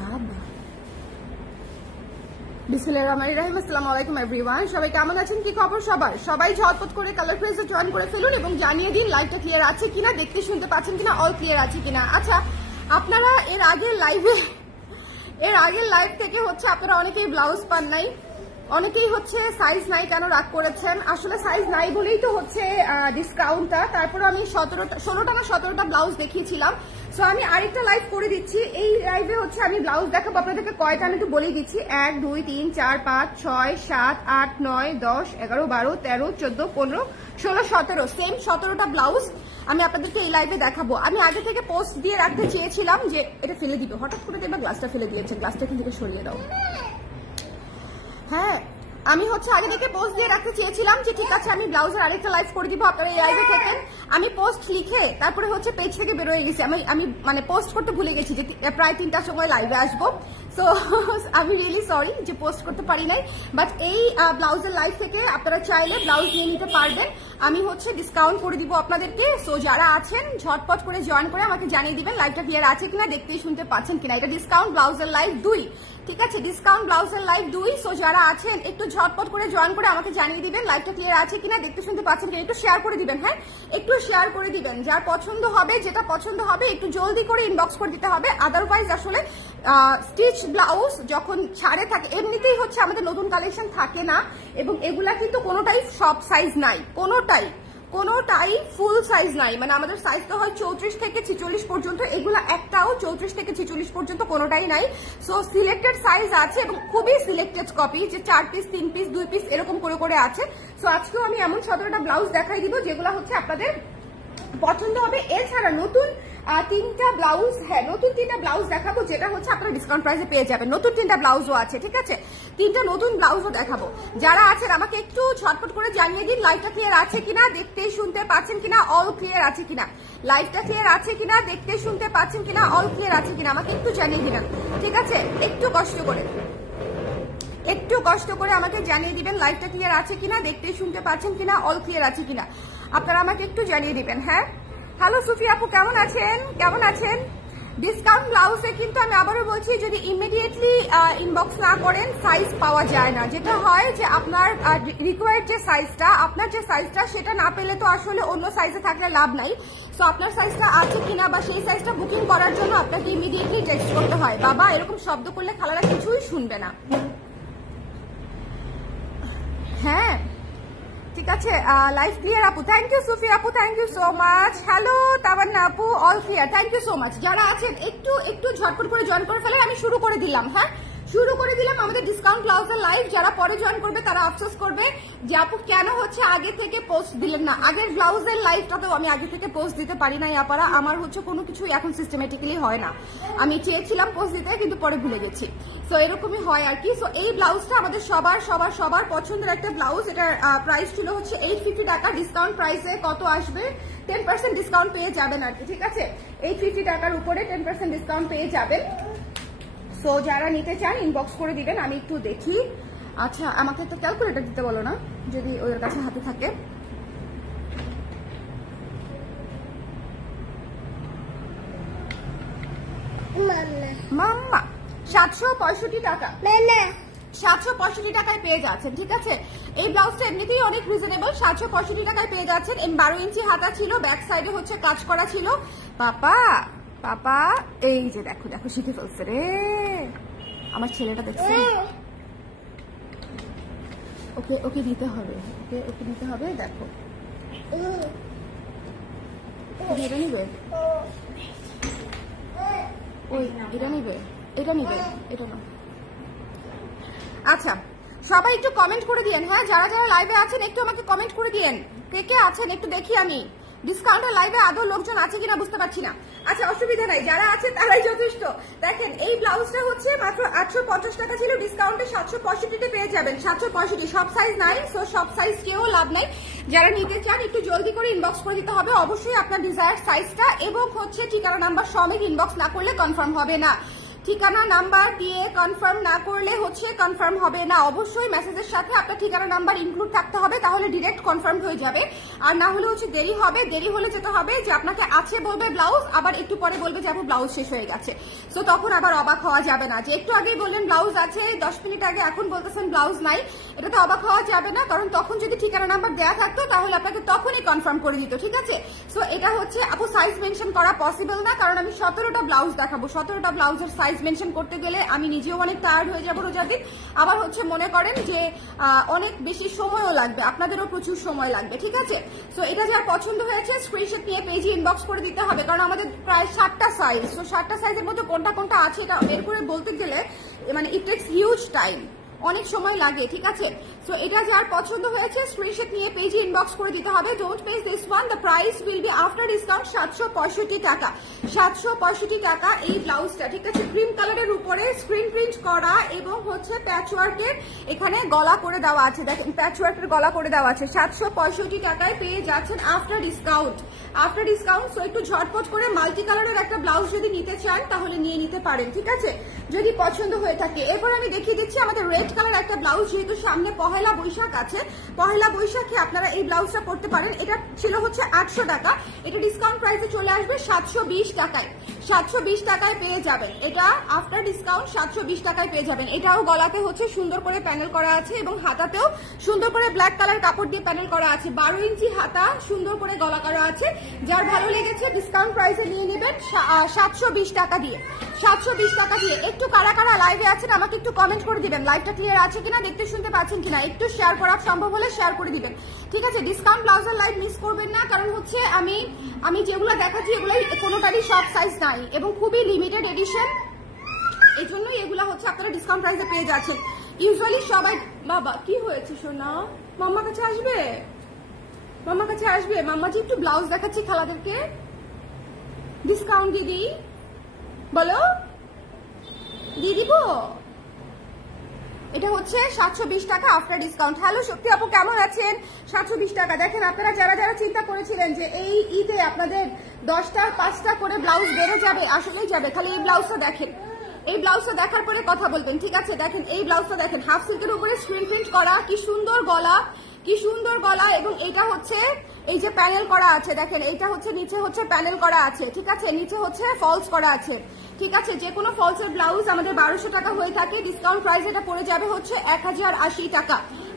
বাবা বিসমিল্লাহির রহমানির রহিম। আসসালামু আলাইকুম এভরিওয়ান, সবাই কেমন আছেন? কি খবর সবার? সবাই ঝটপট করে কালার প্রেসে জয়েন করে ফেলুন এবং জানিয়ে দিন লাইভটা ক্লিয়ার আছে কিনা, দেখতে শুনতে পাচ্ছেন কিনা, অল ক্লিয়ার আছে কিনা। আচ্ছা, আপনারা এর আগের লাইভ থেকে হচ্ছে আপনারা অনেকেই ব্লাউজ পান নাই, অনেকেই হচ্ছে সাইজ নাই কেন রাগ করেছেন। আসলে সাইজ নাই বলেই তো হচ্ছে ডিসকাউন্টটা। তারপরে আমি 16টা না 17টা ব্লাউজ দেখিয়েছিলাম। সো আমি আরেকটা লাইভ করে দিচ্ছি। এই লাইভে হচ্ছে আমি ব্লাউজ দেখাবো আপনাদেরকে। কয়টা আমি একটু বলে দিচ্ছি: 1 2 3 4 5 6 7 8 9 10 11 12 13 14 15 16 17 সেম 17টা ব্লাউজ আমি আপনাদেরকে এই লাইভে দেখাবো। আমি আগে থেকে পোস্ট দিয়ে রাখতে চেয়েছিলাম যে এটা ফেলে দিবে, হঠাৎ করে দেখবা গ্লাসটা ফেলে দিয়েছে। গ্লাসটা এখান থেকে সরিয়ে দাও। হ্যাঁ, আমি হচ্ছে আগে থেকে পোস্ট দিয়ে রাখতে চেয়েছিলাম যে ঠিক আছে আমি ব্লাউজের আরেকটা লাইভ করে দিব, আপনারা এই লাইভে থাকেন। আমি পোস্ট লিখে তারপরে হচ্ছে পেজ থেকে বেরোয় গেছি। আমি মানে পোস্ট করতে ভুলে গেছি যে প্রায় 3টার সময় লাইভে আসবো। সো আমি রিয়েলি সরি যে পোস্ট করতে পারি নাই। বাট এই ব্লাউজের লাইভ থেকে আপনারা চাইলে ব্লাউজ নিয়ে নিতে পারবেন। আমি হচ্ছে ডিসকাউন্ট করে দিব আপনাদেরকে। সো যারা আছেন ঝটপট করে জয়েন করে আমাকে জানিয়ে দিবেন লাইভটা ক্লিয়ার আছে কিনা, দেখতেই শুনতে পাচ্ছেন কিনা। এটা ডিসকাউন্ট ব্লাউজের লাইভ 2, ঠিক আছে? ডিসকাউন্ট ব্লাউজের লাইভ 2। সো যারা আছেন একটু ঝটপট করে জয়েন করে আমাকে জানিয়ে দিবেন লাইভটা ক্লিয়ার আছে কিনা, দেখতে শুনতে পাচ্ছেন কিনা। একটু শেয়ার করে দিবেন। হ্যাঁ, একটু শেয়ার করে দিবেন। যার পছন্দ হবে, যেটা পছন্দ হবে একটু জলদি করে ইনবক্স করে দিতে হবে। আদারওয়াইজ আসলে স্টিচ ব্লাউজ যখন ছাড়ে থাকে, এমনিতেই হচ্ছে আমাদের নতুন কালেকশন থাকে না এবং এগুলা কিন্তু কোনোটাই সব সাইজ নাই, কোনোটাই ফুল সাইজ নাই। মানে আমাদের সাইজ তো হয় 34 থেকে 46 পর্যন্ত, এগুলা একটাও 34 থেকে 46 পর্যন্ত কোনোটাই নাই। সো সিলেক্টেড সাইজ আছে এবং খুবই সিলেক্টেড কপি, যে 4 পিস 3 পিস 2 পিস এরকম করে আছে। সো আজকেও আমি এমন 17টা ব্লাউজ দেখাই দিব যেগুলো হচ্ছে আপনাদের পছন্দ হবে। এছাড়া নতুন 3টা ব্লাউজ, হ্যাঁ নতুন 3টা ব্লাউজ দেখাবো যেটা হচ্ছে আপনারা ডিসকাউন্ট প্রাইসে পেয়ে যাবেন। নতুন 3টা ব্লাউজও আছে, ঠিক আছে? 3টা নতুন ব্লাউজও দেখাবো। যারা আছেন আমাকে একটু ঝটপট করে জানিয়ে দিন লাইভটা ক্লিয়ার আছে কিনা, দেখতে শুনতে পাচ্ছেন কিনা, অল ক্লিয়ার আছে কিনা। লাইভটা ক্লিয়ার আছে কিনা, দেখতে শুনতে পাচ্ছেন কিনা, অল ক্লিয়ার আছে কিনা আমাকে একটু জানিয়ে দিবেন, ঠিক আছে? একটু কষ্ট করে আমাকে জানিয়ে দিবেন লাইভটা ক্লিয়ার আছে কিনা, দেখতে শুনতে পাচ্ছেন কিনা, অল ক্লিয়ার আছে কিনা। আপনারা আমাকে একটু জানিয়ে দিবেন। হ্যাঁ, হ্যালো সুফি আপু, কেমন আছেন? ডিসকাউন্ট ব্লাউজে কিন্তু আমি আবারও বলছি, যদি ইমিডিয়েটলি ইনবক্স না করেন সাইজ পাওয়া যায় না। যেটা হয় যে আপনার রিকোয়ার্ড যে সাইজটা, আপনার যে সাইজটা সেটা না পেলে তো আসলে অন্য সাইজে থাকলে লাভ নাই। সো আপনার সাইজটা আছে কিনা বা সেই সাইজটা বুকিং করার জন্য আপনাকে ইমিডিয়েটলি টেক্সট করতে হয়। বাবা এরকম শব্দ করলে খালারা কিছুই শুনবে না। হ্যাঁ, ঠিক আছে, লাইভ ক্লিয়ার আপু। থ্যাংক ইউ সুফি আপু, thank you so much. Hello Tabanna আপু, all clear, thank you so much. যারা আছেন একটু ঝটপট করে জয়েন করে ফেলেন। আমি শুরু করে দিলাম। হ্যাঁ, শুরু করে দিলাম আমাদের ডিসকাউন্ট ব্লাউজের লাইভ। যারা পরে জয়েন করবে তারা আফসোস করবে যে আপু কেন হচ্ছে আগে থেকে পোস্ট দিলেন না। আগের ব্লাউজের লাইভটা তো আমি আগে থেকে পোস্ট দিতে পারি নাই আপারা, আমার হচ্ছে কোনো কিছুই এখন সিস্টেমেটিক্যালি হয় না। আমি চেয়েছিলাম পোস্ট দিতে কিন্তু পরে ভুলে গেছি। সো এরকমই হয় আর কি। সো এই ব্লাউজটা আমাদের সবার পছন্দের একটা ব্লাউজ। এটার প্রাইস ছিল হচ্ছে 850 টাকা। ডিসকাউন্ট প্রাইসে কত আসবে? 10% ডিসকাউন্ট পেয়ে যাবেন আর কি, ঠিক আছে? 850 টাকার উপরে 10% ডিসকাউন্ট পেয়ে যাবেন। সো যারা নিতে চান ইনবক্স করে দিবেন। আমি একটু দেখি। আচ্ছা, আমাকে একটা ক্যালকুলেটর দিতে বলো না যদি ওদের কাছে হাতে থাকে। মাম্মা 765 টাকা, 765 টাকায় পেয়ে যাচ্ছেন, ঠিক আছে? এই ব্লাউজটা এমনিতেই অনেক রিজনেবল। 765 টাকায় পেয়ে যাচ্ছেন। 12 ইঞ্চি হাতা ছিল, ব্যাক সাইডে হচ্ছে কাজ করা ছিল। পাপা এই যে দেখো শিখে ফেলছে রে আমার ছেলেটা, দেখছে? ওকে দিতে হবে, ওকে দিতে হবে। দেখো এটা নিবে, ওই এটা নিবে এটা না। আচ্ছা, সবাই একটু কমেন্ট করে দিয়েন। হ্যাঁ, যারা লাইভে আছেন একটু আমাকে কমেন্ট করে দিয়েন কে আছেন, একটু দেখি আমি ডিসকাউন্টের লাইভে আদৌ লোকজন আছে কিনা বুঝতে পারছি না। আচ্ছা, অসুবিধা নাই, যারা আছে তারাই যথেষ্ট। দেখেন এই ব্লাউজটা হচ্ছে মাত্র 850 টাকা ছিল, ডিসকাউন্টে 765 পেয়ে যাবেন। 765, সব সাইজ নাই। সো সব সাইজ কেউ লাভ নাই। যারা নিতে চান একটু জলদি করে ইনবক্স করে দিতে হবে অবশ্যই আপনার ডিজায়ার সাইজটা, এবং হচ্ছে ঠিকানা নাম্বার সমেত ইনবক্স না করলে কনফার্ম হবে না। ঠিকানা নাম্বার দিয়ে কনফার্ম না করলে হচ্ছে কনফার্ম হবে না। অবশ্যই মেসেজের সাথে আপনার ঠিকানা নাম্বার ইনক্লুড থাকতে হবে, তাহলে ডিরেক্ট কনফার্ম হয়ে যাবে। আর না হলে হচ্ছে দেরি হবে। দেরি হলে যেতে হবে যে আপনাকে আছে বলবে ব্লাউজ, আবার একটু পরে বলবে যে আপু ব্লাউজ শেষ হয়ে গেছে। সো তখন আবার অবাক হওয়া যাবে না যে একটু আগেই বললেন ব্লাউজ আছে, 10 মিনিট আগে এখন বলতেছেন ব্লাউজ নাই। এটাতে অবাক হওয়া যাবে না, কারণ তখন যদি ঠিকানা নাম্বার দেওয়া থাকতো তাহলে আপনাকে তখনই কনফার্ম করে দিত, ঠিক আছে। সো এটা হচ্ছে আপু সাইজ মেনশন করা পসিবল না, কারণ আমি 17টা ব্লাউজ দেখাবো। 17টা ব্লাউজের সাইজ মেনশন করতে গেলে আমি নিজেও অনেক টায়ার্ড হয়ে যাবো রোজার দিন। আবার হচ্ছে মনে করেন যে অনেক বেশি সময়ও লাগবে, আপনাদেরও প্রচুর সময় লাগবে, ঠিক আছে। সো এটা যার পছন্দ হয়েছে স্ক্রিনশট নিয়ে পেজে ইনবক্স করে দিতে হবে, কারণ আমাদের প্রায় 7টা সাইজ। তো 7টা সাইজের মধ্যে কোনটা কোনটা আছে এটা বের করে বলতে গেলে মানে ইট টেকস হিউজ টাইম, অনেক সময় লাগে, ঠিক আছে। সো এটা যার পছন্দ হয়েছে স্ক্রিনশট নিয়ে পেজে ইনবক্স করে দিতে হবে। Don't miss this one. The price will be after discount 765 টাকা। 765 টাকা এই ব্লাউজটা, ঠিক আছে। ক্রিম কালারের উপরে স্ক্রিন প্রিন্ট করা এবং হচ্ছে প্যাচওয়ার্কের এখানে গলা করে দেওয়া আছে, দেখেন প্যাচওয়ার্কের গলা করে দেওয়া আছে। 765 টাকায় পেয়ে যাচ্ছেন after discount. After discount. So একটু ঝটপট করে মাল্টি কালারের একটা ব্লাউজ যদি নিতে চান তাহলে নিয়ে নিতে পারেন, ঠিক আছে, যদি পছন্দ হয়ে থাকে। এরপর আমি দেখিয়ে দিচ্ছি আমাদের রেড কালার একটা ব্লাউজ, যেহেতু সামনে পহেলা বৈশাখ আছে, পহেলা বৈশাখে আপনারা এই ব্লাউজটা পরতে পারেন। এটা ছিল হচ্ছে 800 টাকা, এটা ডিসকাউন্ট প্রাইসে চলে আসবে 720 টাকায়। 720 টাকায় পেয়ে যাবেন এটা আফটার ডিসকাউন্ট। 720 টাকায় পেয়ে যাবেন। এটাও গলাতে হচ্ছে সুন্দর করে প্যানেল করা আছে এবং হাতাতেও সুন্দর করে ব্ল্যাক কালার কাপড় দিয়ে প্যানেল করা আছে। 12 ইঞ্চি হাতা, সুন্দর করে গলা করা আছে। যার ভালো লেগেছে ডিসকাউন্ট প্রাইসে নিয়ে নেবেন 720 টাকা দিয়ে। 720 টাকা দিয়ে। একটু কারা কারা লাইভে আছেন আমাকে একটু কমেন্ট করে দিবেন, লাইভটা ক্লিয়ার আছে কিনা, দেখতে শুনতে পাচ্ছেন কিনা। একটু শেয়ার করা সম্ভব হলে শেয়ার করে দিবেন, ঠিক আছে। ডিসকাউন্ট ব্লাউজের লাইভ মিস করবেন না, কারণ হচ্ছে আমি যেগুলো দেখাচ্ছি এগুলো কোনোটারই সব সাইজ নাই এবং খুবই লিমিটেড এডিশন, এই জন্যই এগুলো হচ্ছে আপনারা ডিসকাউন্ট প্রাইসে পেয়ে যাচ্ছেন। ইউজুয়ালি সবাই বাবা কি হয়েছে সোনা, মাম্মার কাছে আসবে, মাম্মার কাছে আসবে। মাম্মা যে একটু ব্লাউজ দেখাচ্ছি খালাদেরকে। ডিসকাউন্ট দিদি বলো, দিয়ে দিব। এটা হচ্ছে 720 টাকা আফটার ডিসকাউন্ট। হ্যালো শক্তি আপু, কেমন আছেন? 720 টাকা। দেখেন আপনারা যারা যারা চিন্তা করেছিলেন যে এই ঈদে আপনাদের 10টা 5টা করে ব্লাউজ বেড়ে যাবে, আসলেই যাবে। খালি এই ব্লাউজটা দেখেন, এই ব্লাউজটা দেখার পরে কথা বলবেন, ঠিক আছে। দেখেন এই ব্লাউজটা দেখেন, হাফ সিল্কের উপরে স্ক্রিন প্রিন্ট করা, কি সুন্দর গলা, কি সুন্দর গলা। এবং এটা হচ্ছে এই যে প্যানেল করা আছে, দেখেন এইটা হচ্ছে নিচে হচ্ছে প্যানেল করা আছে, ঠিক আছে, নিচে হচ্ছে ফলস করা আছে, ঠিক আছে। যে কোনো ফলসের ব্লাউজ আমাদের 1200 টাকা হয়ে থাকে, ডিসকাউন্ট প্রাইস এটা পড়ে যাবে হচ্ছে 1080 টাকা।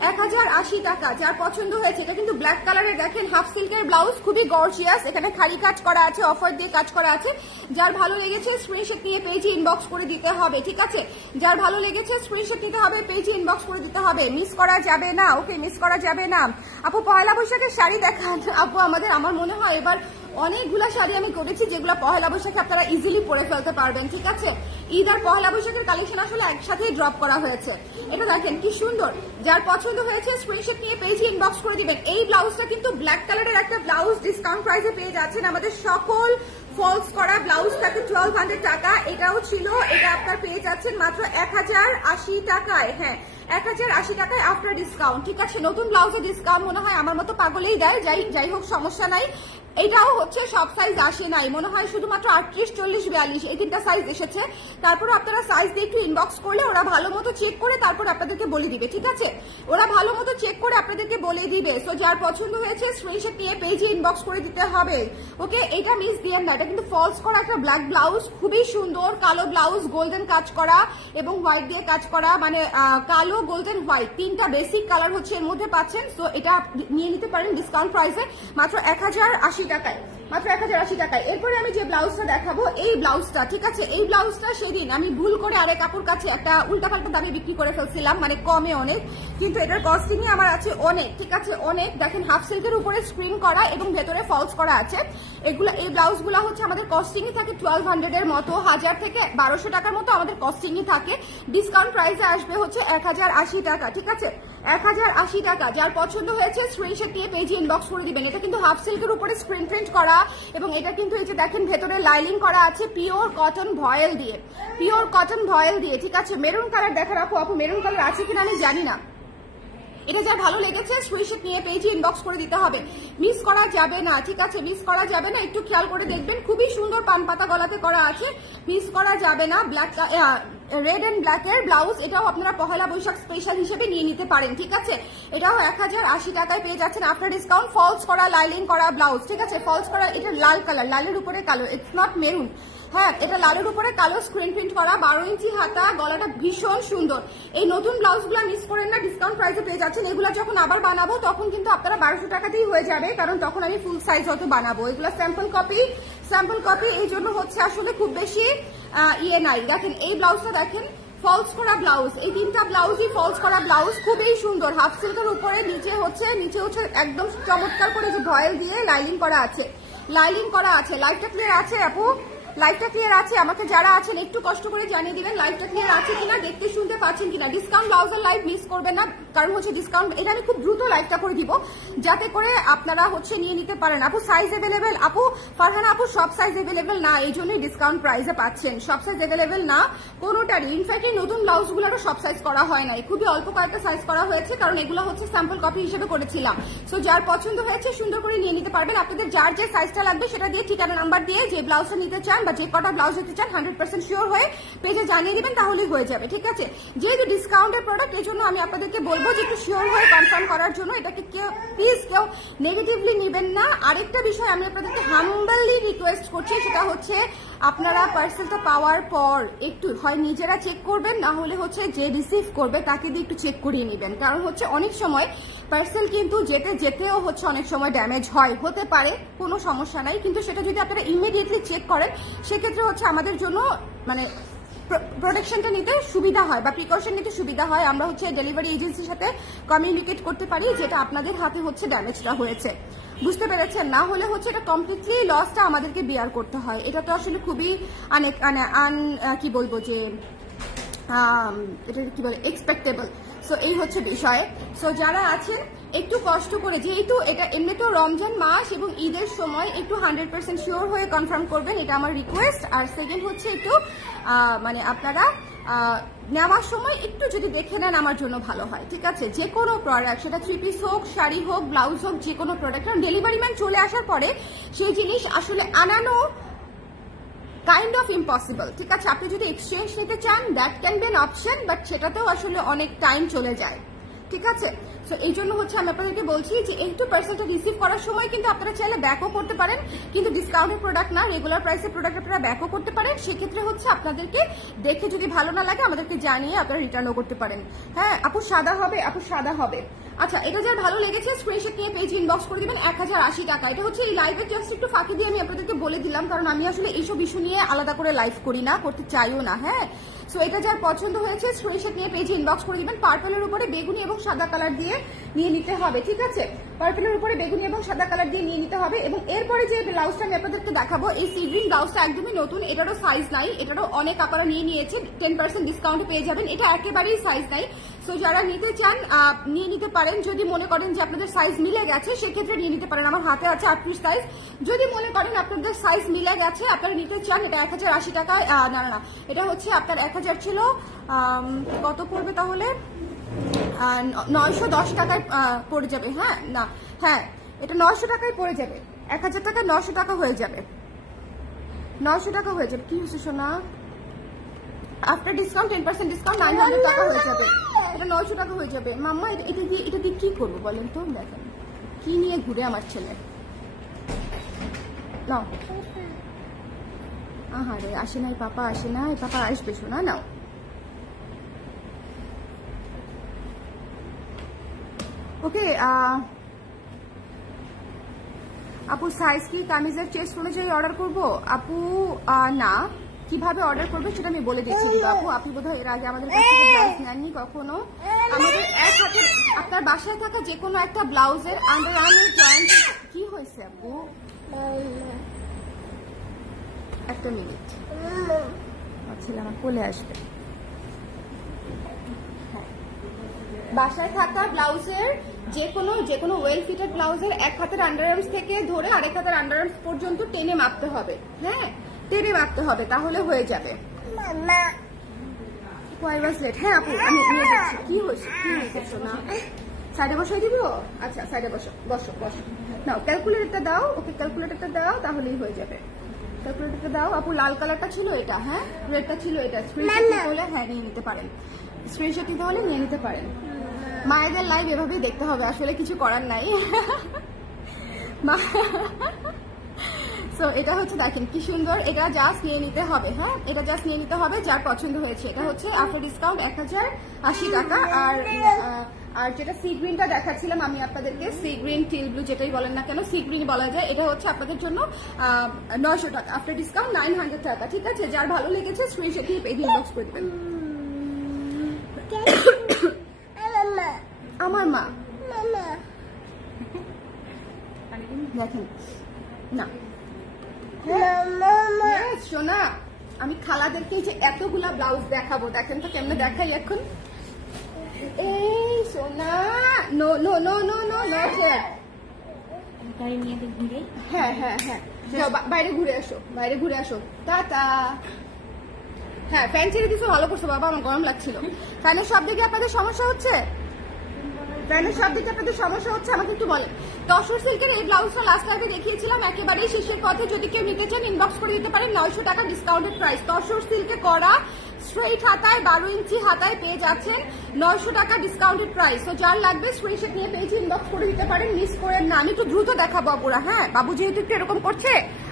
1080 টাকা। যার পছন্দ হয়েছে, এটা কিন্তু ব্ল্যাক কালারের, দেখেন হাফ সিল্কের ব্লাউজ, খুবই গর্জিয়াস। এখানে খালি কাজ করা আছে, অফার দিয়ে কাজ করা আছে। যার ভালো লেগেছে স্ক্রিনশট নিয়ে পেজে ইনবক্স করে দিতে হবে, ঠিক আছে। যার ভালো লেগেছে স্ক্রিনশট নিতে হবে, পেজে ইনবক্স করে দিতে হবে, মিস করা যাবে না। ওকে, মিস করা যাবে না। আপু পয়লা বৈশাখের শাড়ি দেখান আপু। আমার মনে হয় এবার অনেকগুলা শাড়ি আমি করেছি যেগুলো পহেলা বৈশাখে আপনারা ইজিলি পরে ফেলতে পারবেন, ঠিক আছে। ঈদ আর পহেলা বৈশাখের কালেকশন আসলে একসাথেই ড্রপ করা হয়েছে। এটা দেখেন কি সুন্দর। যার পছন্দ হয়েছে স্ক্রিনশট নিয়ে পেজে ইনবক্স করে দিবেন। এই ব্লাউজটা কিন্তু ব্ল্যাক কালারের একটা ব্লাউজ, ডিসকাউন্ট প্রাইসে পেয়ে যাচ্ছেন। আমাদের সকল ফলস করা ব্লাউজ থাকে 1200 টাকা। এটাও ছিল, এটা আপনার পেয়ে যাচ্ছেন মাত্র 1080 টাকায়। হ্যাঁ, 1080 টাকায় আফটার ডিসকাউন্ট, ঠিক আছে। নতুন ব্লাউজে ডিসকাউন্ট মনে হয় আমার মতো পাগলেই দেয়, যাই হোক সমস্যা নাই। এটাও হচ্ছে সব সাইজ আসে নাই, মনে হয় শুধুমাত্র 38, 40, 42 এই 3টা সাইজ এসেছে। তারপর আপনারা সাইজ দিয়ে একটু ইনবক্স করলে ওরা ভালো মতো চেক করে তারপর আপনাদেরকে বলে দিবে, ঠিক আছে। ওরা ভালো মতো চেক করে আপনাদেরকে বলে দিবে। সো যার পছন্দ হয়েছে স্ক্রিনশট নিয়ে পেজে ইনবক্স করে দিতে হবে, ওকে। এটা মিস দিয়েন না, এটা কিন্তু ফলস করা একটা ব্ল্যাক ব্লাউজ, খুবই সুন্দর। কালো ব্লাউজ, গোল্ডেন কাজ করা এবং হোয়াইট দিয়ে কাজ করা, মানে কালো, গোল্ডেন, হোয়াইট 3টা বেসিক কালার হচ্ছে এর মধ্যে পাচ্ছেন। সো এটা নিয়ে নিতে পারেন ডিসকাউন্ট প্রাইসে মাত্র 1080 টাকায়, মাত্র 1080 টাকায়। এরপরে আমি যে ব্লাউজটা দেখাবো, এই ব্লাউজটা, ঠিক আছে। এই ব্লাউজটা সেদিন আমি ভুল করে আরেক কাপড় কাছে একটা উল্টাপাল্টা দামে বিক্রি করে ফেলছিলাম, মানে কমে অনেক, কিন্তু এটার কস্টিংই আমার আছে অনেক, ঠিক আছে, অনেক। দেখেন হাফ সিল্কের উপরে স্ক্রিন করা এবং ভেতরে ফলস করা আছে। এই ব্লাউজগুলো হচ্ছে আমাদের কস্টিংই থাকে 1200 এর মতো, 1000 থেকে 1200 টাকার মতো আমাদের কস্টিংই থাকে। ডিসকাউন্ট প্রাইসে আসবে হচ্ছে 1080 টাকা, ঠিক আছে, 1080 টাকা। যার পছন্দ হয়েছে স্ক্রিনশট দিয়ে পেজে ইনবক্স করে দিবেন। এটা কিন্তু হাফ সিল্কের উপরে স্ক্রিন প্রিন্ট করা এবং এটা কিন্তু এই যে দেখেন ভেতরে লাইলিং করা আছে পিওর কটন ভয়েল দিয়ে, পিওর কটন ভয়েল দিয়ে, ঠিক আছে। মেরুন কালার দেখার আপু, মেরুন কালার আছে কিনা আমি জানি না। এটা যা ভালো লেগেছে স্ক্রিনশট নিয়ে পেজে ইনবক্স করে দিতে হবে, মিস করা যাবে না, ঠিক আছে? মিস করা যাবে না, একটু খেয়াল করে দেখবেন, খুবই সুন্দর পান পাতা গলাতে করা আছে, মিস করা যাবে না। ব্ল্যাক রেড এন্ড ব্ল্যাক এর ব্লাউজ, এটাও আপনারা পহেলা বৈশাখ স্পেশাল হিসেবে নিয়ে নিতে পারেন, ঠিক আছে? এটাও 1080 টাকায় পেয়ে যাচ্ছেন আফটার ডিসকাউন্ট। ফলস করা লাইলিং করা ব্লাউজ, ঠিক আছে? ফলস করা, এটা লাল কালার, লালের উপরে কালো, ইটস নট মেরুন, হ্যাঁ এটা লালের উপরে কালো স্ক্রিন প্রিন্ট করা, 12 ইঞ্চি হাতা, গলাটা ভীষণ সুন্দর। এই নতুন ব্লাউজগুলো মিস করেন না, ডিসকাউন্ট প্রাইসে পেয়ে যাচ্ছেন। এগুলো যখন আবার বানাবো তখন কিন্তু আপনারা 1200 টাকাতেই হয়ে যাবে, কারণ তখন আমি ফুল সাইজ হয়তো বানাবো। এগুলো স্যাম্পল কপি, এই জন্য হচ্ছে আসলে খুব বেশি ইয়ে নাই। দেখেন এই ব্লাউজটা দেখেন, ফলস করা ব্লাউজ, এই তিনটা ব্লাউজই ফলস করা ব্লাউজ, খুবই সুন্দর। হাফ সিল্কের উপরে নিচে হচ্ছে একদম চমৎকার করে যে ভয়েল দিয়ে লাইলিং করা আছে, লাইভটা ক্লিয়ার আছে আপু? লাইভটা ক্লিয়ার আছে? আমাকে যারা আছেন একটু কষ্ট করে জানিয়ে দিবেন লাইভটা ক্লিয়ার আছে কিনা, দেখতে শুনতে পাচ্ছেন কিনা। ডিসকাউন্ট ব্লাউজের লাইভ মিস করবেন না, কারণ হচ্ছে ডিসকাউন্ট, এটা আমি খুব দ্রুত লাইভটা করে দিব যাতে করে আপনারা হচ্ছে নিয়ে নিতে পারেন। আপু সাইজ অ্যাভেলেবেল? আপু ফারহানা আপু সব সাইজ অ্যাভেলেবেল না, এই জন্যই ডিসকাউন্ট প্রাইসে পাচ্ছেন, সব সাইজ অ্যাভেলেবেল না কোনোটারই। ইনফ্যাক্ট এই নতুন ব্লাউজগুলোরও সব সাইজ করা হয় নাই, খুবই অল্প কয়েকটা সাইজ করা হয়েছে, কারণ এগুলো হচ্ছে স্যাম্পল কপি হিসেবে করেছিলাম। সো যার পছন্দ হয়েছে সুন্দর করে নিয়ে নিতে পারবেন। আপনাদের যার যে সাইজটা লাগবে সেটা দিয়ে ঠিকানা নাম্বার দিয়ে যে ব্লাউজটা নিতে চান বা যে কটা ব্লাউজ নিতে চান 100% শিওর হয়ে পেজে জানিয়ে দিবেন, তাহলেই হয়ে যাবে, ঠিক আছে? যেহেতু ডিসকাউন্টের প্রোডাক্ট, এই জন্য আমি আপনাদেরকে বলবো যে একটু শিওর হয়ে কনফার্ম করার জন্য। এটাকে প্লিজ কেউ নেগেটিভলি নেবেন না। আরেকটা বিষয় আমি আপনাদেরকে হাম্বলি রিকোয়েস্ট করছি, সেটা হচ্ছে আপনারা পার্সেলটা পাওয়ার পর একটু হয় নিজেরা চেক করবেন, না হলে হচ্ছে যে রিসিভ করবে তাকে দিয়ে একটু চেক করিয়ে নেবেন। কারণ হচ্ছে অনেক সময় পার্সেল কিন্তু যেতেও হচ্ছে অনেক সময় ড্যামেজ হতে পারে, কোনো সমস্যা নাই, কিন্তু সেটা যদি আপনারা ইমিডিয়েটলি চেক করেন সেক্ষেত্রে হচ্ছে আমাদের জন্য মানে প্রোটেকশনটা নিতে সুবিধা হয় বা প্রিকশন নিতে সুবিধা হয়। আমরা হচ্ছে ডেলিভারি এজেন্সির সাথে কমিউনিকেট করতে পারি যেটা আপনাদের হাতে হচ্ছে ড্যামেজটা হয়েছে, বুঝতে পেরেছেন? না হলে হচ্ছে এটা কমপ্লিটলি লসটা আমাদেরকে বিয়ার করতে হয়। এটা তো আসলে খুবই কি বলবো যে এটা কি বলে এক্সপেক্টেবল। সো এই হচ্ছে বিষয়। সো যারা আছেন একটু কষ্ট করে, যেহেতু এটা এমনিতেও রমজান মাস এবং ঈদের সময়, একটু 100% শিওর হয়ে কনফার্ম করবেন, এটা আমার রিকোয়েস্ট। আর সেকেন্ড হচ্ছে একটু মানে আপনারা নেওয়ার সময় একটু যদি দেখে নেন আমার জন্য ভালো হয়, ঠিক আছে? যে কোনো প্রোডাক্ট, সেটা 3 পিস হোক, শাড়ি হোক, ব্লাউজ হোক, যে কোনো প্রোডাক্ট, কারণ ডেলিভারি ম্যান চলে আসার পরে সেই জিনিস আসলে আনানো কাইন্ড অফ ইম্পসিবল, ঠিক আছে? আপনি যদি এক্সচেঞ্জ নিতে চান that can be an option, but সেটাতেও আসলে অনেক টাইম চলে যায়, ঠিক আছে? সো এই জন্য হচ্ছে আমি আপনাদেরকে বলছি যে একটু পার্সেলটা রিসিভ করার সময় কিন্তু আপনারা চাইলে ব্যাকও করতে পারেন, কিন্তু ডিসকাউন্টের প্রোডাক্ট না, রেগুলার প্রাইসের প্রোডাক্ট আপনারা ব্যাকও করতে পারেন। সেক্ষেত্রে হচ্ছে আপনাদেরকে দেখে যদি ভালো না লাগে আমাদেরকে জানিয়ে আপনারা রিটার্নও করতে পারেন। হ্যাঁ আপু সাদা হবে, আপু সাদা হবে। আচ্ছা এটা যার ভালো লেগেছে স্ক্রিনশট নিয়ে পেজ ইনবক্স করে দিবেন 1080 টাকা। এটা হচ্ছে এই লাইভের জাস্ট একটু ফাঁকি দিয়ে আমি আপনাদেরকে বলে দিলাম, কারণ আমি আসলে এইসব ইস্যু নিয়ে আলাদা করে লাইভ করি না, করতে চাইও না। হ্যাঁ সো এটা যার পছন্দ হয়েছে স্ক্রিনশট নিয়ে পেজে ইনবক্স করে দিবেন। পার্পলের উপরে বেগুনি এবং সাদা কালার দিয়ে নিয়ে নিতে হবে, ঠিক আছে? পার্পলের উপরে বেগুনি এবং সাদা কালার দিয়ে নিয়ে নিতে হবে। এবং এরপরে যে ব্লাউজটা আমি আপনাদেরকে দেখাবো, এই সি গ্রিন ব্লাউজটা একদমই নতুন, এটারও সাইজ নাই, এটারও অনেক আপনারা নিয়ে নিয়েছে, 10% ডিসকাউন্টে পেয়ে যাবেন। এটা একেবারেই সাইজ নাই। সো যারা নিতে চান নিয়ে নিতে পারেন, যদি মনে করেন যে আপনাদের সাইজ মিলে গেছে সেক্ষেত্রে নিয়ে নিতে পারেন। আমার হাতে আছে 38 সাইজ, যদি মনে করেন আপনাদের সাইজ মিলে গেছে আপনারা নিতে চান, এটা 1080 টাকায়, না এটা হচ্ছে আপনার 1000 ছিল, কত পড়বে তাহলে? 910 টাকায় পড়ে যাবে। হ্যাঁ না হ্যাঁ এটা 900 টাকায় পড়ে যাবে, 1000 টাকা 900 টাকা হয়ে যাবে, 900 টাকা হয়ে যাবে। কি হচ্ছে সোনা? আফটার ডিসকাউন্ট 10% ডিসকাউন্ট 900 টাকা হয়ে যাবে, এটা 900 টাকা হয়ে যাবে। মাম্মা এটা দিয়ে কি করবো বলেন তো? দেখেন কি নিয়ে ঘুরে আমার ছেলে। নাও, আহারে আসে নাই পাপা, আসে নাই পাপা, আসবে শোনা। নাও ওকে। আপু সাইজ কি কামিজের চেস্ট অনুযায়ী অর্ডার করব? আপু না, কিভাবে অর্ডার করবে সেটা আমি বলে দিচ্ছি আপু। আপনি বোধহয় এর আগে আমাদের কাছ থেকে ব্লাউজ নেননি কখনো। আমাদের এক হাতে আপনার বাসায় থাকা যে কোনো একটা ব্লাউজের আন্ডারআর্মের জয়েন্ট। কি হয়েছে আপু? একটা মিনিট, ছেলে আমার কোলে আসবে। বাসায় থাকা ব্লাউজের যে কোনো ওয়েল ফিটেড ব্লাউজের এক হাতের আন্ডারআর্মস থেকে ধরে আরেক হাতের আন্ডারআর্মস পর্যন্ত টেনে মাপতে হবে। হ্যাঁ টেনে মাপতে হবে, তাহলে হয়ে যাবে। হ্যাঁ আপু আমি নিয়ে যাচ্ছি। কি হয়েছে? কি হয়েছে সোনা? সাইডে বসাই দিব। আচ্ছা সাইডে বসো বসো বসো, নাও ক্যালকুলেটরটা দাও, ওকে ক্যালকুলেটরটা দাও, তাহলেই হয়ে যাবে। ক্যালকুলেটরটা দাও। আপু লাল কালারটা ছিল এটা, হ্যাঁ রেডটা ছিল এটা। স্ক্রিনশট নিতে হলে হ্যাঁ নিয়ে নিতে পারেন, স্ক্রিনশট নিতে হলে নিয়ে নিতে পারেন। মায়েদের লাইভ এভাবেই দেখতে হবে, আসলে কিছু করার নাই। সো এটা হচ্ছে দেখেন কি সুন্দর, এটা জাস্ট নিয়ে নিতে হবে। হ্যাঁ এটা জাস্ট নিয়ে নিতে হবে যার পছন্দ হয়েছে। এটা হচ্ছে আফটার ডিসকাউন্ট 1080 টাকা। আর যেটা সি গ্রিনটা দেখাচ্ছিলাম আমি আপনাদেরকে, সি গ্রিন টিল ব্লু যেটাই বলেন না কেন, সি গ্রিন বলা যায়, এটা হচ্ছে আপনাদের জন্য 900 টাকা, আফটার ডিসকাউন্ট 900 টাকা। ঠিক আছে, যার ভালো লেগেছে স্ক্রিনশট দিয়ে পেজ ইনবক্স করে দেবেন। আমার মা দেখেন না সোনা, আমি খালাদেরকে যে এতগুলা ব্লাউজ দেখাবো, দেখেন তো কেমনে দেখাই এখন। এই সোনা no no no no no no হ্যাঁ হ্যাঁ হ্যাঁ, যাও বাইরে ঘুরে আসো, বাইরে ঘুরে আসো, টাটা। হ্যাঁ ফ্যান ছেড়ে দিছো, ভালো করছো বাবা, আমার গরম লাগছিল। ফ্যানের শব্দে কি আপনাদের সমস্যা হচ্ছে? ফ্যানের শব্দে কি আপনাদের সমস্যা হচ্ছে আমাকে একটু বলেন। তসর সিল্কের এই ব্লাউজটা লাস্ট টাইমে দেখিয়েছিলাম, একেবারেই শেষের পথে। যদি কেউ নিতে চান ইনবক্স করে দিতে পারেন, 900 টাকা ডিসকাউন্টেড প্রাইস। তসর সিল্কে করা স্ট্রেইট হাতায় 12 ইঞ্চি হাতায় পেয়ে যাচ্ছেন 900 টাকা ডিসকাউন্টেড প্রাইস। তো যার লাগবে স্ক্রিনশট নিয়ে পেজে ইনবক্স করে দিতে পারেন, মিস করেন না। আমি একটু দ্রুত দেখাবো আপুরা, হ্যাঁ বাবু যেহেতু একটু এরকম করছে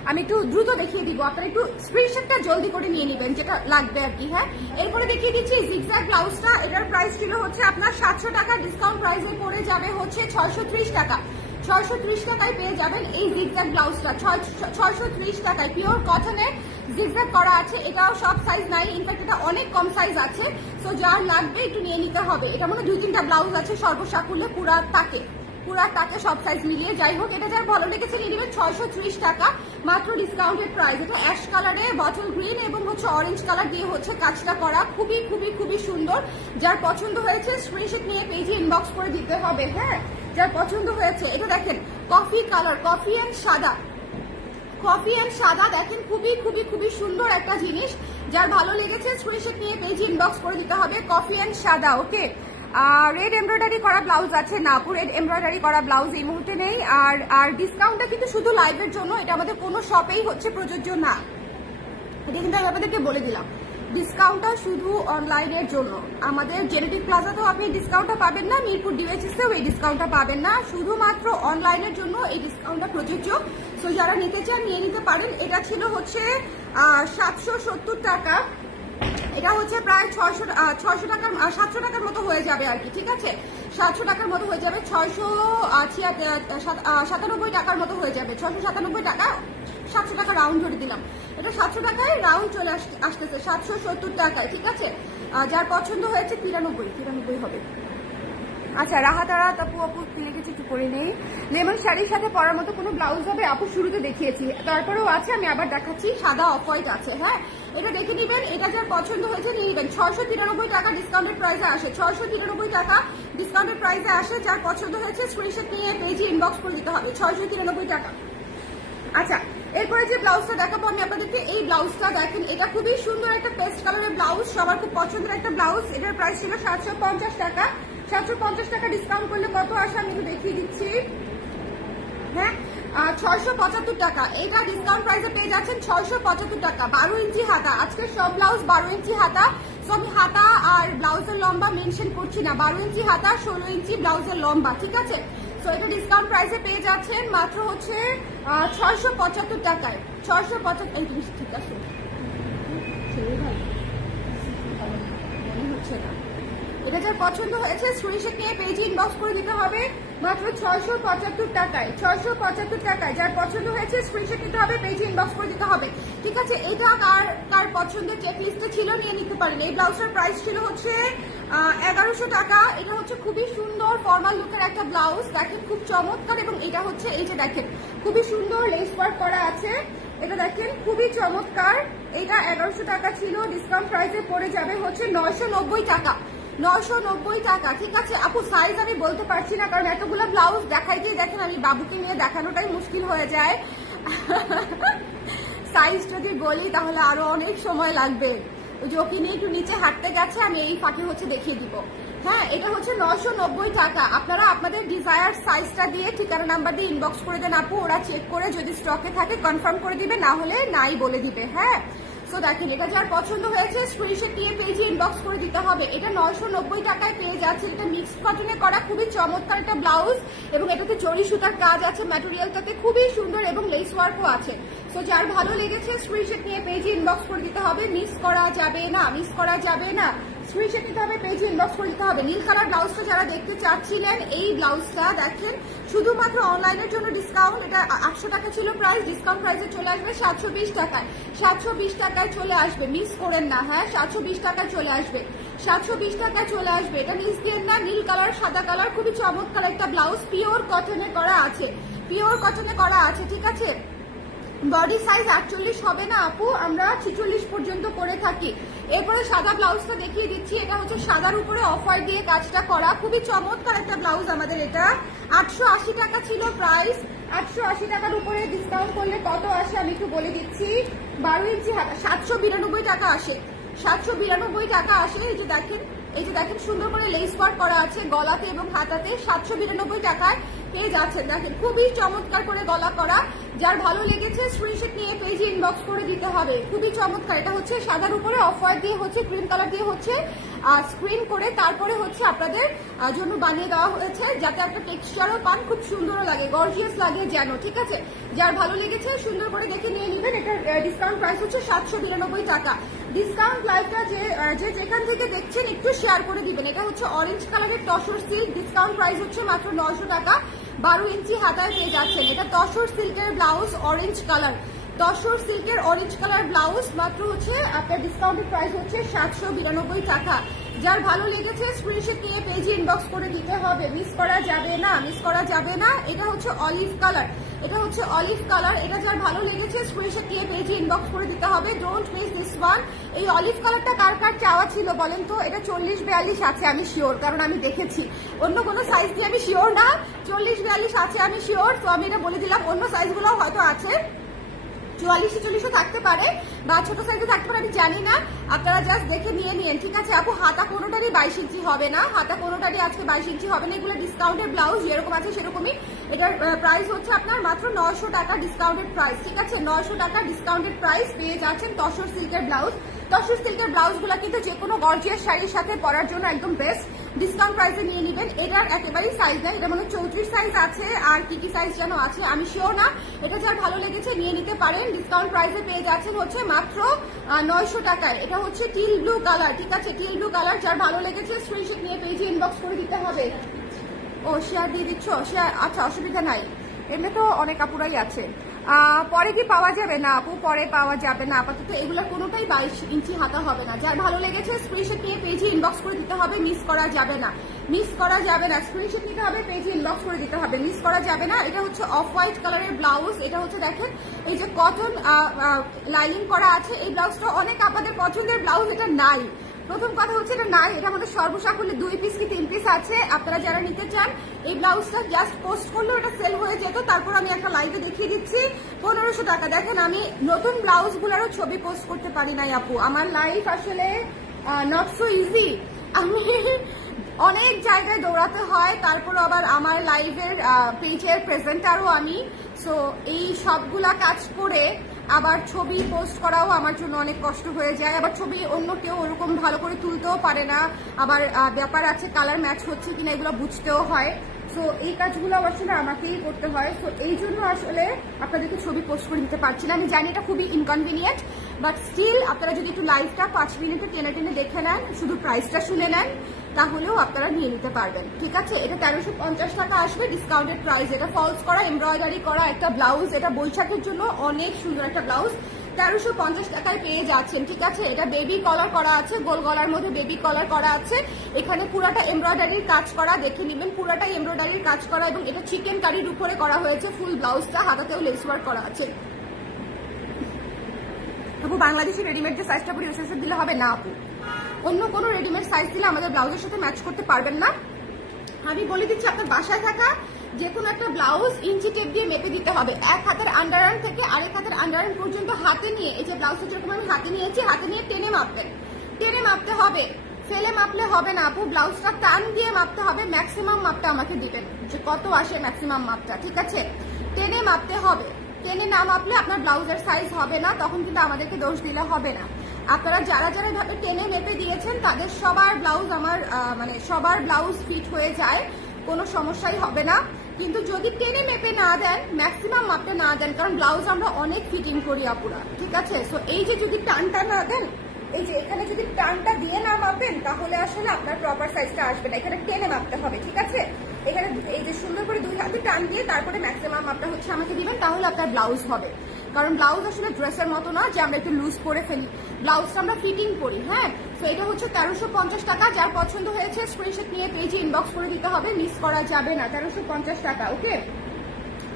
আমি একটু দ্রুত দেখিয়ে দিব, আপনারা একটু স্ক্রিনশটটা জলদি করে নিয়ে নেবেন যেটা লাগবে আর কি। হ্যাঁ এরপরে দেখিয়ে দিচ্ছি জিগজ্যাগ ব্লাউজটা। এটার প্রাইস ছিল হচ্ছে আপনার 700 টাকা, ডিসকাউন্ট প্রাইসে পড়ে যাবে হচ্ছে 630 টাকা। 630 টাকায় পেয়ে যাবেন এই জিগজ্যাগ ব্লাউজটা, 630 টাকায়। পিওর কটনের জিগজ্যাগ করা আছে, এটাও সব সাইজ নাই, ইনফ্যাক্ট এটা অনেক কম সাইজ আছে। সো যার লাগবে একটু নিয়ে নিতে হবে। এটা মনে 2-3টা ব্লাউজ আছে সর্বসাকুল্যে, পুরা তাকে সব সাইজ মিলিয়ে। যাই হোক, এটা যার ভালো লেগেছে নিয়ে নেবেন 630 টাকা মাত্র, ডিসকাউন্টেড প্রাইস। এটা অ্যাশ কালারে বটল গ্রিন এবং হচ্ছে অরেঞ্জ কালার দিয়ে হচ্ছে কাজটা করা, খুবই খুবই খুবই সুন্দর। যার পছন্দ হয়েছে স্ক্রিনশট নিয়ে পেজে ইনবক্স করে দিতে হবে। হ্যাঁ যার পছন্দ হয়েছে, এটা দেখেন কফি কালার, কফি অ্যান্ড সাদা দেখেন, খুবই খুবই খুবই সুন্দর একটা জিনিস। যার ভালো লেগেছে স্ক্রিনশট নিয়ে পেজে ইনবক্স করে দিতে হবে, কফি অ্যান্ড সাদা। ওকে, রেড এমব্রয়ডারি করা ব্লাউজ আছে না আপু? রেড এমব্রয়ডারি করা ব্লাউজ এই মুহূর্তে নেই। আর ডিসকাউন্টটা কিন্তু শুধু লাইভের জন্য, এটা আমাদের কোনো শপেই হচ্ছে প্রযোজ্য না, এটা কিন্তু আমি আপনাদেরকে বলে দিলাম। ডিসকাউন্টটা শুধু অনলাইনের জন্য। আমাদের জেনেটিক প্লাজাতেও আপনি ডিসকাউন্টটা পাবেন না, মিরপুর ডিওএইচএসেও এই ডিসকাউন্টটা পাবেন না, শুধুমাত্র অনলাইনের জন্য এই ডিসকাউন্টটা প্রযোজ্য। সো যারা নিতে চান নিয়ে নিতে পারেন। এটা ছিল হচ্ছে 770 টাকা, এটা হচ্ছে প্রায় 600 টাকার 700 টাকার মতো হয়ে যাবে আর কি। ঠিক আছে, 700 টাকার মতো হয়ে যাবে, 697 টাকার মতো হয়ে যাবে, 697 টাকা, 700 টাকা রাউন্ড ধরে দিলাম। এটা 700 টাকায় রাউন্ড চলে আসতেছে 770 টাকায়। ঠিক আছে, যার পছন্দ হয়েছে 93 হবে। আচ্ছা রাহাতারা আপু কি লিখেছি একটু পরে নেই। লেমন শাড়ির সাথে পরার মতো কোনো ব্লাউজ হবে আপু? শুরুতে দেখিয়েছি, তারপরেও আছে, আমি আবার দেখাচ্ছি, সাদা অফ হোয়াইট আছে। হ্যাঁ এটা দেখে নিবেন, এটা যার পছন্দ হয়েছে নিয়ে নিবেন। 693 টাকা ডিসকাউন্টেড প্রাইসে আসে, 693 টাকা ডিসকাউন্টেড প্রাইসে আসে। যার পছন্দ হয়েছে স্ক্রিনশট নিয়ে পেজে ইনবক্স করে দিতে হবে, 693 টাকা। আচ্ছা এরপরে যে ব্লাউজটা দেখাবো আমি আপনাদেরকে, এই ব্লাউজটা দেখেন, এটা খুবই সুন্দর একটা পেস্ট কালারের ব্লাউজ, সবার খুব পছন্দের একটা ব্লাউজ। এটার প্রাইস ছিল 750 টাকা, 750 টাকা ডিসকাউন্ট করলে কত আসে আমি একটু দেখিয়ে দিচ্ছি। হ্যাঁ 675 টাকা, এটা ডিসকাউন্ট প্রাইসে পেয়ে যাচ্ছেন 675 টাকা। 12 ইঞ্চি হাতা, আজকে সব ব্লাউজ 12 ইঞ্চি হাতা। সো আমি হাতা আর ব্লাউজের লম্বা মেনশন করছি না, 12 ইঞ্চি হাতা, 16 ইঞ্চি ব্লাউজের লম্বা। ঠিক আছে, সো এটা ডিসকাউন্ট প্রাইসে পেয়ে যাচ্ছেন মাত্র হচ্ছে 675 টাকায়। 675 এই জিনিস ঠিক আছে মনে হচ্ছে না। এটা যার পছন্দ হয়েছে স্ক্রিনশট নিয়ে পেজে ইনবক্স করে দিতে হবে মাত্র 675 টাকায়। 675 টাকায় যার পছন্দ হয়েছে স্ক্রিনশট নিতে হবে, পেজে ইনবক্স করে দিতে হবে। ঠিক আছে, এটা কার পছন্দের চেক লিস্টে ছিল নিয়ে নিতে পারেন। এই ব্লাউজটার প্রাইস ছিল হচ্ছে 1100 টাকা। এটা হচ্ছে খুবই সুন্দর ফর্মাল লুকের একটা ব্লাউজ, দেখেন খুব চমৎকার। এবং এটা হচ্ছে এই যে দেখেন খুবই সুন্দর লেস ওয়ার্ক করা আছে, এটা দেখেন খুবই চমৎকার। এটা 1100 টাকা ছিল, ডিসকাউন্ট প্রাইসে পড়ে যাবে হচ্ছে 990 টাকা। 990 টাকা। ঠিক আছে আপু, সাইজ আমি বলতে পারছি না কারণ এতগুলো ব্লাউজ দেখাই দিয়ে দেখেন আমি বাবুকে নিয়ে দেখানোটাই মুশকিল হয়ে যায়। সাইজ যদি বলি তাহলে আরো অনেক সময় লাগবে। ওই যে ওকে নিয়ে একটু নিচে হাঁটতে গেছে, আমি এই ফাঁকে হচ্ছে দেখিয়ে দিব। হ্যাঁ, এটা হচ্ছে 990 টাকা। আপনারা আপনাদের ডিজায়ার সাইজটা দিয়ে ঠিকানা নাম্বার দিয়ে ইনবক্স করে দেন আপু, ওরা চেক করে যদি স্টকে থাকে কনফার্ম করে দিবে, না হলে নাই বলে দিবে। হ্যাঁ, সো দেখেন এটা যার পছন্দ হয়েছে স্ক্রিনশট নিয়ে পেজে ইনবক্স করে দিতে হবে। এটা 990 টাকায় পেয়ে যাচ্ছে। এটা মিক্সড কটনে করা খুবই চমৎকার একটা ব্লাউজ, এবং এটাতে জরি সুতার কাজ আছে, ম্যাটেরিয়ালটাতে খুবই সুন্দর এবং লেস ওয়ার্কও আছে। সো যার ভালো লেগেছে স্ক্রিনশট নিয়ে পেজে ইনবক্স করে দিতে হবে, মিস করা যাবে না, মিস করা যাবে না। স্ক্রিনশট নিতে হবে, পেজে ইনবক্স করে দিতে হবে। নীল কালার ব্লাউজটা যারা দেখতে চাচ্ছিলেন, এই ব্লাউজটা দেখেন শুধুমাত্র অনলাইনের জন্য ডিসকাউন্ট। এটা 800 টাকা ছিল প্রাইস, ডিসকাউন্ট প্রাইসে চলে আসবে 720 টাকায়। 720 টাকায় চলে আসবে, মিস করেন না। হ্যাঁ, 720 টাকায় চলে আসবে, 720 টাকায় চলে আসবে। এটা মিস দিয়ে না। নীল কালার, সাদা কালার, খুবই চমৎকার একটা ব্লাউজ, পিওর কটনে করা আছে, পিওর কটনে করা আছে। ঠিক আছে, বডি সাইজ 48 হবে না আপু, আমরা 46 পর্যন্ত করে থাকি। এরপরে সাদা ব্লাউজটা দেখিয়ে দিচ্ছি। এটা হচ্ছে সাদার উপরে অফ হোয়াইট দিয়ে কাজটা করা, খুবই চমৎকার একটা ব্লাউজ আমাদের। এটা 880 টাকা ছিল প্রাইস। 880 টাকার উপরে ডিসকাউন্ট করলে কত আসে আমি একটু বলে দিচ্ছি। 12 ইঞ্চি হাতা 792 টাকা আসে, 792 টাকা আসে। এই যে দেখেন, এই যে দেখেন সুন্দর করে লেস ওয়ার্ক করা আছে গলাতে এবং হাতাতে, 792 টাকায় পেয়ে যাচ্ছেন। দেখেন খুবই চমৎকার করে গলা করা। যার ভালো লেগেছে স্ক্রিনশট নিয়ে পেজে ইনবক্স করে দিতে হবে। খুবই চমৎকার। এটা হচ্ছে সাদার উপরে অফ হোয়াইট দিয়ে হচ্ছে ক্রিম কালার দিয়ে হচ্ছে স্ক্রিন করে তারপরে হচ্ছে আপনাদের জন্য বানিয়ে দেওয়া হয়েছে, যাতে একটা টেক্সচারও পান, খুব সুন্দরও লাগে, গর্জিয়াস লাগে যেন। ঠিক আছে, যার ভালো লেগেছে সুন্দর করে দেখে নিয়ে নেবেন। এটার ডিসকাউন্ট প্রাইস হচ্ছে 792 টাকা। ডিসকাউন্ট লাইভটা যে যেখান থেকে দেখছেন একটু শেয়ার করে দিবেন। এটা হচ্ছে অরেঞ্জ কালারের তসর সিল্ক, ডিসকাউন্ট প্রাইস হচ্ছে মাত্র 900 টাকা। 12 ইঞ্চি হাতায় পেয়ে যাচ্ছেন। এটা তসর সিল্কের ব্লাউজ, অরেঞ্জ কালার, তসর সিল্কের অরেঞ্জ কালার ব্লাউজ, মাত্র হচ্ছে আপনার ডিসকাউন্টের প্রাইস হচ্ছে 792 টাকা। যার ভালো লেগেছে স্ক্রিনশট নিয়ে পেজে ইনবক্স করে দিতে হবে, মিস করা যাবে না, মিস করা যাবে না। এটা হচ্ছে অলিভ কালার, এটা হচ্ছে অলিভ কালার। এটা যার ভালো লেগেছে স্ক্রিনশট নিয়ে পেজে ইনবক্স করে দিতে হবে, ডোন্ট মিস দিস ওয়ান। এই অলিভ কালারটা কার কার চাওয়া ছিল বলেন তো? এটা 40-42 আছে আমি শিওর, কারণ আমি দেখেছি। অন্য কোনো সাইজ দিয়ে আমি শিওর না, 40-42 আছে আমি শিওর। তো আমি এটা বলে দিলাম, অন্য সাইজগুলো হয়তো আছে, 44-40 থাকতে পারে বা ছোট সাইজে থাকতে পারে, আমি জানি না। আপনারা জাস্ট দেখে নিয়ে নিন। ঠিক আছে আপু, হাতা কোনোটারই 22 ইঞ্চি হবে না, হাতা কোনোটারই আজকে 22 ইঞ্চি হবে না। এগুলো ডিসকাউন্টের ব্লাউজ, যেরকম আছে সেরকমই। এটার প্রাইস হচ্ছে আপনার মাত্র 900 টাকা ডিসকাউন্টেড প্রাইস। ঠিক আছে, 900 টাকা ডিসকাউন্টেড প্রাইস পেয়ে যাচ্ছেন তসর সিল্কের ব্লাউজ। তসর সিল্কের ব্লাউজগুলো কিন্তু যে কোনো গর্জিয়াস শাড়ির সাথে পরার জন্য একদম বেস্ট। ডিসকাউন্ট প্রাইসে নিয়ে নেবেন। এটার একেবারেই সাইজ নাই, এটা মানে 34 সাইজ আছে, আর কি কি সাইজ যেন আছে আমি শিওর না। এটা যার ভালো লেগেছে নিয়ে নিতে পারেন। ডিসকাউন্ট প্রাইসে পেয়ে যাচ্ছেন হচ্ছে মাত্র 900 টাকায়। এটা হচ্ছে টিল ব্লু কালার। ঠিক আছে, টিল ব্লু কালার। যার ভালো লেগেছে স্ক্রিনশট নিয়ে পেজে ইনবক্স করে দিতে হবে। ও শেয়ার দিয়ে দিচ্ছ, শেয়ার, আচ্ছা অসুবিধা নাই, এমনি তো অনেক আপুরাই আছে। পরে কি পাওয়া যাবে? না আপু, পরে পাওয়া যাবে না আপাতত। এগুলো কোনোটাই 22 ইঞ্চি হাতা হবে না। যার ভালো লেগেছে স্ক্রিনশট নিয়ে পেজে ইনবক্স করে দিতে হবে, মিস করা যাবে না, মিস করা যাবে না। স্ক্রিনশট নিতে হবে, পেজে ইনবক্স করে দিতে হবে, মিস করা যাবে না। এটা হচ্ছে অফ হোয়াইট কালারের ব্লাউজ। এটা হচ্ছে দেখেন এই যে কটন লাইনিং করা আছে। এই ব্লাউজটা অনেক আপনাদের পছন্দের ব্লাউজ। এটা নাই, প্রথম কথা হচ্ছে এটা নাই, এটা আমাদের সর্বসাকুল্যে 2 পিস কি 3 পিস আছে। আপনারা যারা নিতে চান এই ব্লাউজটা জাস্ট পোস্ট করলেও এটা সেল হয়ে যেত। তারপর আমি একটা লাইভে দেখিয়ে দিচ্ছি 1500 টাকা। দেখেন আমি নতুন ব্লাউজগুলোরও ছবি পোস্ট করতে পারি নাই আপু, আমার লাইফ আসলে নট সো ইজি। আমি অনেক জায়গায় দৌড়াতে হয়, তারপর আবার আমার লাইভের পেজের প্রেজেন্টারও আমি। সো এই সবগুলা কাজ করে আবার ছবি পোস্ট করাও আমার জন্য অনেক কষ্ট হয়ে যায়। আবার ছবি অন্য কেউ ওরকম ভালো করে তুলতেও পারে না। আবার ব্যাপার আছে কালার ম্যাচ হচ্ছে কিনা, এগুলো বুঝতেও হয়। সো এই কাজগুলো আসলে আমাকেই করতে হয়। সো এই জন্য আসলে আপনাদেরকে ছবি পোস্ট করে দিতে পারছি না। আমি জানি এটা খুবই ইনকনভিনিয়েন্ট, বাট স্টিল আপনারা যদি একটু লাইভটা 5 মিনিটে টেনে টেনে দেখে নেন, শুধু প্রাইসটা শুনে নেন, তাহলেও আপনারা নিয়ে নিতে পারবেন। ঠিক আছে, এটা 1350 টাকা আসবে ডিসকাউন্টেড প্রাইস। এটা ফলস করা, এমব্রয়ডারি করা একটা ব্লাউজ। এটা বৈশাখের জন্য অনেক সুন্দর একটা ব্লাউজ, 1350 টাকায় পেয়ে যাচ্ছেন। ঠিক আছে, এটা বেবি কলার করা আছে, গোল গলার মধ্যে বেবি কলার করা আছে। এখানে পুরাটা এমব্রয়ডারির কাজ করা, দেখে নেবেন পুরাটাই এমব্রয়ডারির কাজ করা, এবং এটা চিকেন কারির উপরে করা হয়েছে ফুল ব্লাউজটা, হাতাতেও লেস ওয়ার্ক করা আছে। আপু বাংলাদেশি রেডিমেড যে সাইজটা পরি ওই সাইজটা দিলে হবে না আপু, অন্য কোনো রেডিমেড সাইজ দিলে আমাদের ব্লাউজের সাথে ম্যাচ করতে পারবেন না। আমি বলে দিচ্ছি আপনার বাসায় থাকা যে কোনো একটা ব্লাউজ ইঞ্চি টেপ দিয়ে মেপে দিতে হবে। এক হাতের আন্ডারআর্ম থেকে আরেক হাতের আন্ডারআর্ম পর্যন্ত হাতে নিয়ে, এই যে ব্লাউজটা যেরকম আমি হাতে নিয়েছি, হাতে নিয়ে টেনে মাপবেন, টেনে মাপতে হবে। ফেলে মাপলে হবে না আপু, ব্লাউজটা টান দিয়ে মাপতে হবে, ম্যাক্সিমাম মাপটা আমাকে দিবেন যে কত আসে ম্যাক্সিমাম মাপটা, ঠিক আছে? টেনে মাপতে হবে, টেনে না মাপলে আপনার ব্লাউজের সাইজ হবে না, তখন কিন্তু আমাদেরকে দোষ দিলে হবে না। আপনারা যারা যারা এভাবে টেনে মেপে দিয়েছেন তাদের সবার ব্লাউজ আমার মানে সবার ব্লাউজ ফিট হয়ে যায়, কোনো সমস্যাই হবে না। কিন্তু যদি টেনে মেপে না দেন, ম্যাক্সিমাম মাপটা না দেন, কারণ ব্লাউজ আমরা অনেক ফিটিং করি আপুরা, ঠিক আছে? সো এই যে যদি টানটা না দেন, এই যে এখানে যদি টানটা দিয়ে না মাপেন তাহলে আসলে আপনার প্রপার সাইজটা আসবে না, এখানে টেনে মাপতে হবে, ঠিক আছে? এখানে এই যে সুন্দর করে 2 হাতে টান দিয়ে তারপরে ম্যাক্সিমাম মাপটা হচ্ছে আমাকে দিবেন, তাহলে আপনার ব্লাউজ হবে। কারণ ব্লাউজ আসলে ড্রেসের মতো না যে আমরা একটু লুজ করে ফেলি, ব্লাউজটা আমরা ফিটিং করি, হ্যাঁ? তো এটা হচ্ছে 1350 টাকা। যার পছন্দ হয়েছে স্ক্রিনশট নিয়ে পেজে ইনবক্স করে দিতে হবে, মিস করা যাবে না। 1350 টাকা, ওকে?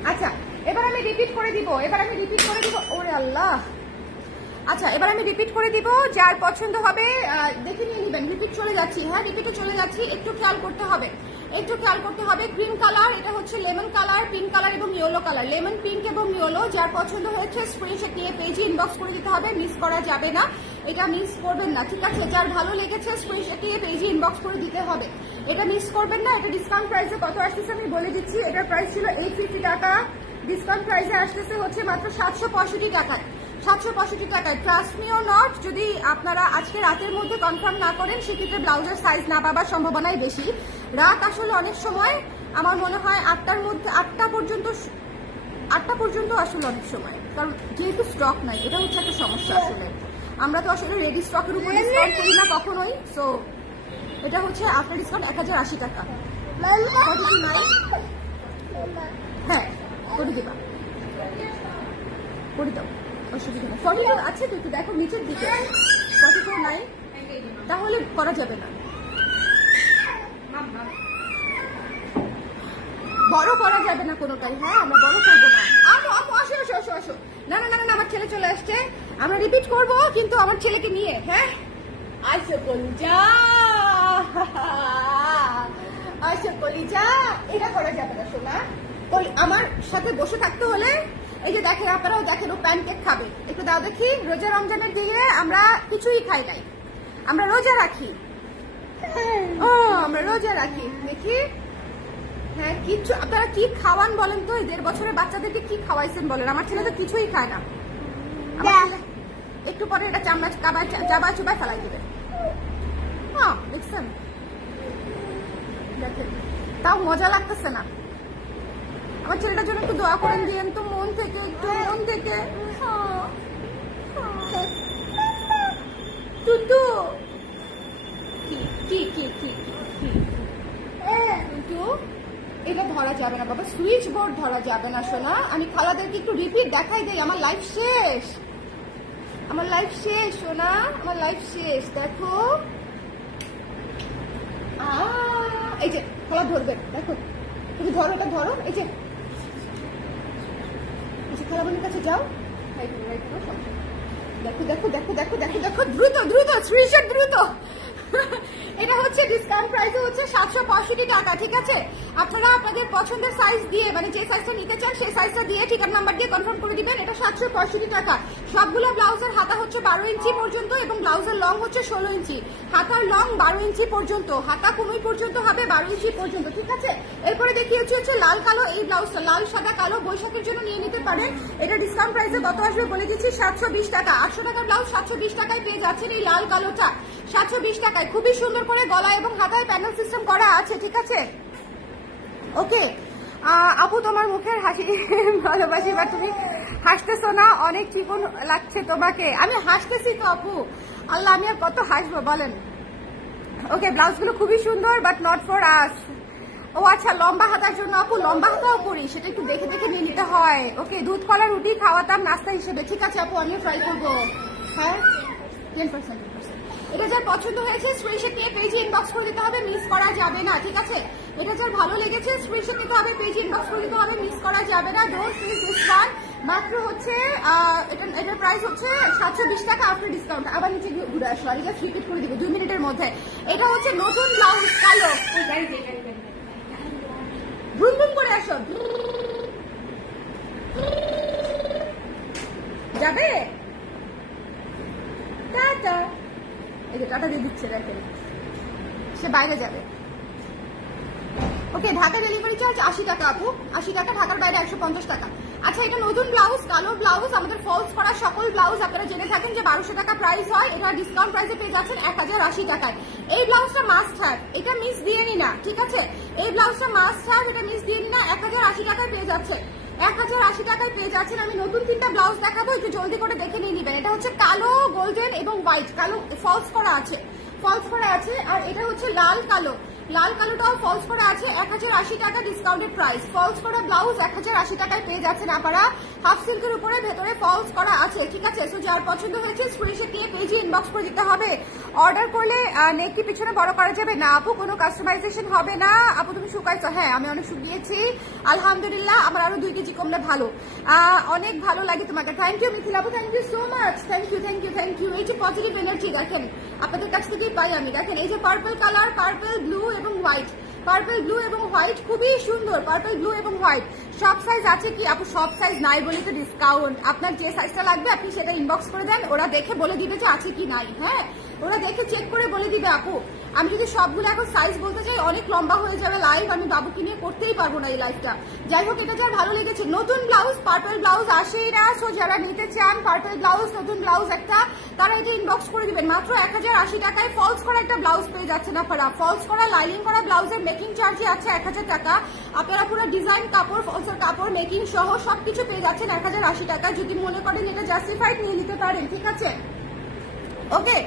আচ্ছা, এবার আমি রিপিট করে দিব, ওরে আল্লাহ। আচ্ছা, এবার আমি রিপিট করে দিব, যার পছন্দ হবে দেখে নিয়ে নেবেন। রিপিট চলে যাচ্ছি, হ্যাঁ রিপিটে চলে যাচ্ছি, একটু খেয়াল করতে হবে, গ্রিন কালার, এটা হচ্ছে লেমন কালার, পিঙ্ক কালার এবং ইয়েলো কালার, লেমন, পিঙ্ক এবং ইয়েলো। যার পছন্দ হয়েছে স্ক্রিনশট নিয়ে পেজে ইনবক্স করে দিতে হবে, মিস করা যাবে না, এটা মিস করবেন না, ঠিক আছে? যার ভালো লেগেছে স্ক্রিনশট নিয়ে পেজে ইনবক্স করে দিতে হবে, এটা মিস করবেন না। এটা ডিসকাউন্ট প্রাইসে কত আসতেছে আমি বলে দিচ্ছি। এটার প্রাইস ছিল 850 টাকা, ডিসকাউন্ট প্রাইসে আসতেছে হচ্ছে মাত্র 765 টাকায়। 765 টাকায়, ট্রাস্ট মি অর নট। যদি আপনারা আজকে রাতের মধ্যে কনফার্ম না করেন সেক্ষেত্রে ব্লাউজের সাইজ না পাবার সম্ভাবনাই বেশি। রাত আসলে অনেক সময় আমার মনে হয় 8টার মধ্যে, 8টা পর্যন্ত আসলে অনেক সময়, কারণ যেহেতু স্টক নাই, এটা হচ্ছে একটা সমস্যা। আসলে আমরা তো আসলে রেডি স্টকের উপর ডিসকাউন্ট করি না কখনোই। সো এটা হচ্ছে আফটার ডিসকাউন্ট 1080 টাকা। হ্যাঁ, করে দিবা, করে দাও, অসুবিধা নেই। 44 আছে তো, একটু দেখো নিচের দিকে, 44 নাই, তাহলে করা যাবে না। বড় করা যাবে না কোনোটাই, হ্যাঁ আমরা বড় করবো না। আসো আসো আসো আসো আসো, না না না না, আমার ছেলে চলে আসছে, আমরা রিপিট করবো কিন্তু আমার ছেলেকে নিয়ে, হ্যাঁ? আসো কলিজা, আসো কলিজা, এটা করা যাবে না শোনা। আমার সাথে বসে থাকতে হলে এই যে দেখেন, আপনারাও দেখেন, ও প্যানকেক খাবে, একটু দাও দেখি। রোজা রমজানের দিকে আমরা কিছুই খাই নাই, আমরা রোজা রাখি, ও আমরা রোজা রাখি, দেখি। হ্যাঁ, কিছু আপনারা কি খাওয়ান বলেন তো? 1.5 বছরের বাচ্চাদেরকে কি খাওয়াইছেন বলেন? আমার ছেলে তো কিছুই খায় না, একটু পরে এটা চামড়া চাবায় চুবায় ফেলাই দেবে। হ্যাঁ দেখছেন, দেখেন, তাও মজা লাগতেছে না। আমার ছেলেটার জন্য একটু দোয়া করেন দিয়েন তো, মন থেকে, একটু মন থেকে। টুটু কি কি কি টুটু, এটা ধরা যাবে না বাবা, সুইচ বোর্ড ধরা যাবে না শোনা। আমি খালাদেরকে একটু রিপিট দেখাই দেই, আমার লাইফ শেষ, আমার লাইফ শেষ শোনা, আমার লাইফ শেষ। দেখো এই যে খালা ধরবেন, দেখো তুমি ধরো, এটা ধরো, এই যে খালাবানির কাছে যাও, দেখো দেখো দেখো দেখো দেখো দেখো, দ্রুত দ্রুত স্ক্রিনশট, দ্রুত। এটা হচ্ছে ডিসকাউন্ট প্রাইসে হচ্ছে 765 টাকা, ঠিক আছে? আপনারা আপনাদের পছন্দের সাইজ দিয়ে, মানে যে সাইজটা নিতে চান সেই সাইজটা দিয়ে ঠিকানা নাম্বার দিয়ে কনফার্ম করে দিবেন। এটা 765 টাকা। সবগুলো ব্লাউজের হাতা হচ্ছে 12 ইঞ্চি পর্যন্ত এবং ব্লাউজের লং হচ্ছে 16 ইঞ্চি। হাতার লং 12 ইঞ্চি পর্যন্ত, হাতা কোনোই পর্যন্ত হবে 12 ইঞ্চি পর্যন্ত, ঠিক আছে? এরপরে দেখিয়েছি হচ্ছে লাল কালো, এই ব্লাউজটা লাল সাদা কালো, বৈশাখের জন্য নিয়ে নিতে পারেন। এটা ডিসকাউন্ট প্রাইসে কত আসবে বলে দিচ্ছি, 720 টাকা। 800 টাকার ব্লাউজ 720 টাকায় পেয়ে যাচ্ছেন এই লাল কালোটা, 720 টাকায়। খুবই সুন্দর করে গলা এবং হাতায় প্যানেল সিস্টেম করা আছে, ঠিক আছে? ওকে আপু, তোমার মুখের হাসি ভালোবাসি, বা তুমি হাসতেছো না, অনেক চিকন লাগছে তোমাকে। আমি হাসতেছি তো আপু, আল্লাহ আমি আর কত হাসবো বলেন। ওকে, ব্লাউজগুলো খুবই সুন্দর, বাট নট ফর আস। ও আচ্ছা, লম্বা হাতার জন্য আপু, লম্বা হাতাও করি, সেটা একটু দেখে দেখে নিয়ে নিতে হয়। ওকে, দুধ কলা রুটি খাওয়াতাম নাস্তা হিসেবে, ঠিক আছে আপু, আমিও ট্রাই করবো। হ্যাঁ 10%। এটা যার পছন্দ হয়েছে স্ক্রিনশট নিয়ে পেজে ইনবক্স করে দিতে হবে, মিস করা যাবে না, ঠিক আছে? এটা যার ভালো লেগেছে স্ক্রিনশট নিতে হবে, পেজে ইনবক্স করে দিতে হবে, মিস করা যাবে না। Don't miss this one. মাত্র হচ্ছে এটার প্রাইস হচ্ছে 720 টাকা আফটার ডিসকাউন্ট। আবার নিচে ঘুরে আসো, আর জাস্ট রিপিট করে দিব 2 মিনিটের মধ্যে। এটা হচ্ছে নতুন ব্লাউজ, কালো, ভুম ভুম করে আসো, যাবে টাটা, এই যে টাটা দিয়ে দিচ্ছে, দেখেন সে বাইরে যাবে। ওকে, ঢাকা ডেলিভারি চার্জ 80 টাকা আপু, 80 টাকা, ঢাকার বাইরে 150 টাকা। আচ্ছা, এটা নতুন ব্লাউজ, কালো ব্লাউজ, আমাদের ফলস করা সকল ব্লাউজ আপনারা জেনে থাকেন যে 1200 টাকা প্রাইস হয়, এটা ডিসকাউন্ট প্রাইসে পেয়ে যাচ্ছেন 1080 টাকায়। এই ব্লাউজটা মাস্ট হ্যাভ, এটা মিস দিয়ে নি না, ঠিক আছে? এই ব্লাউজটা মাস্ট হ্যাভ, এটা মিস দিয়ে নি না, 1080 টাকায় পেয়ে যাচ্ছে, 1080 টাকায় পেয়ে যাচ্ছেন। আমি নতুন 3টা ব্লাউজ দেখাবো, একটু জলদি করে দেখে নিয়ে নিবেন। এটা হচ্ছে কালো, গোল্ডেন এবং হোয়াইট, কালো ফলস করা আছে, ফলস করা আছে। আর এটা হচ্ছে লাল কালো, লাল কালোটাও ফলস করা আছে, 1080 টাকা ডিসকাউন্টেড প্রাইস। ফলস করা ব্লাউজ 1080 টাকায় পেয়ে যাচ্ছেন আপনারা, হাফ সিল্কের উপরে ভেতরে ফলস করা আছে, ঠিক আছে? সো যার পছন্দ হয়েছে স্ক্রিনশট দিয়ে পেজে ইনবক্স করে দিতে হবে। অর্ডার করলে নেক কি পিছনে বড় করা যাবে না আপু? কোনো কাস্টমাইজেশন হবে না আপু? তুমি শুকাইছো? হ্যাঁ, আমি অনেক শুকিয়েছি আলহামদুলিল্লাহ, আমার আরো 2 কেজি কমলে ভালো। অনেক ভালো লাগে তোমাকে, থ্যাংক ইউ মিথিলা আপু, thank you so much, thank you thank you thank you. এই যে পজিটিভ এনার্জি দেখেন আপনাদের কাছ থেকেই পাই আমি, দেখেন এই যে পার্পল কালার, পার্পল ব্লু এবং হোয়াইট, পার্পল ব্লু এবং হোয়াইট, খুবই সুন্দর পার্পল ব্লু এবং হোয়াইট। সব সাইজ আছে কি আপু? সব সাইজ নাই বলি তো ডিসকাউন্ট। আপনার যে সাইজটা লাগবে আপনি সেটা ইনবক্স করে দেন, ওরা দেখে বলে দিবে যে আছে কি নাই। হ্যাঁ, ওরা দেখে চেক করে বলে দিবে আপু। আমি যদি সবগুলো এখন সাইজ বলতে চাই অনেক লম্বা হয়ে যাবে লাইভ, আমি বাবুকে নিয়ে করতেই পারবো না এই লাইভটা। যাই হোক, এটা যার ভালো লেগেছে, নতুন ব্লাউজ, পার্পল ব্লাউজ আসেই না, সো যারা নিতে চান পার্পল ব্লাউজ, নতুন ব্লাউজ একটা, তারা এটা ইনবক্স করে দিবেন। মাত্র 1080 টাকায় ফলস করা একটা ব্লাউজ পেয়ে যাচ্ছেন আপনারা। ফলস করা লাইনিং করা ব্লাউজের মেকিং চার্জই আছে 1000 টাকা। আপনারা পুরো ডিজাইন কাপড়, ফলসের কাপড়, মেকিং সহ সবকিছু পেয়ে যাচ্ছেন 1080 টাকা। যদি মনে করেন এটা জাস্টিফাইড নিয়ে নিতে পারেন, ঠিক আছে? ওকে,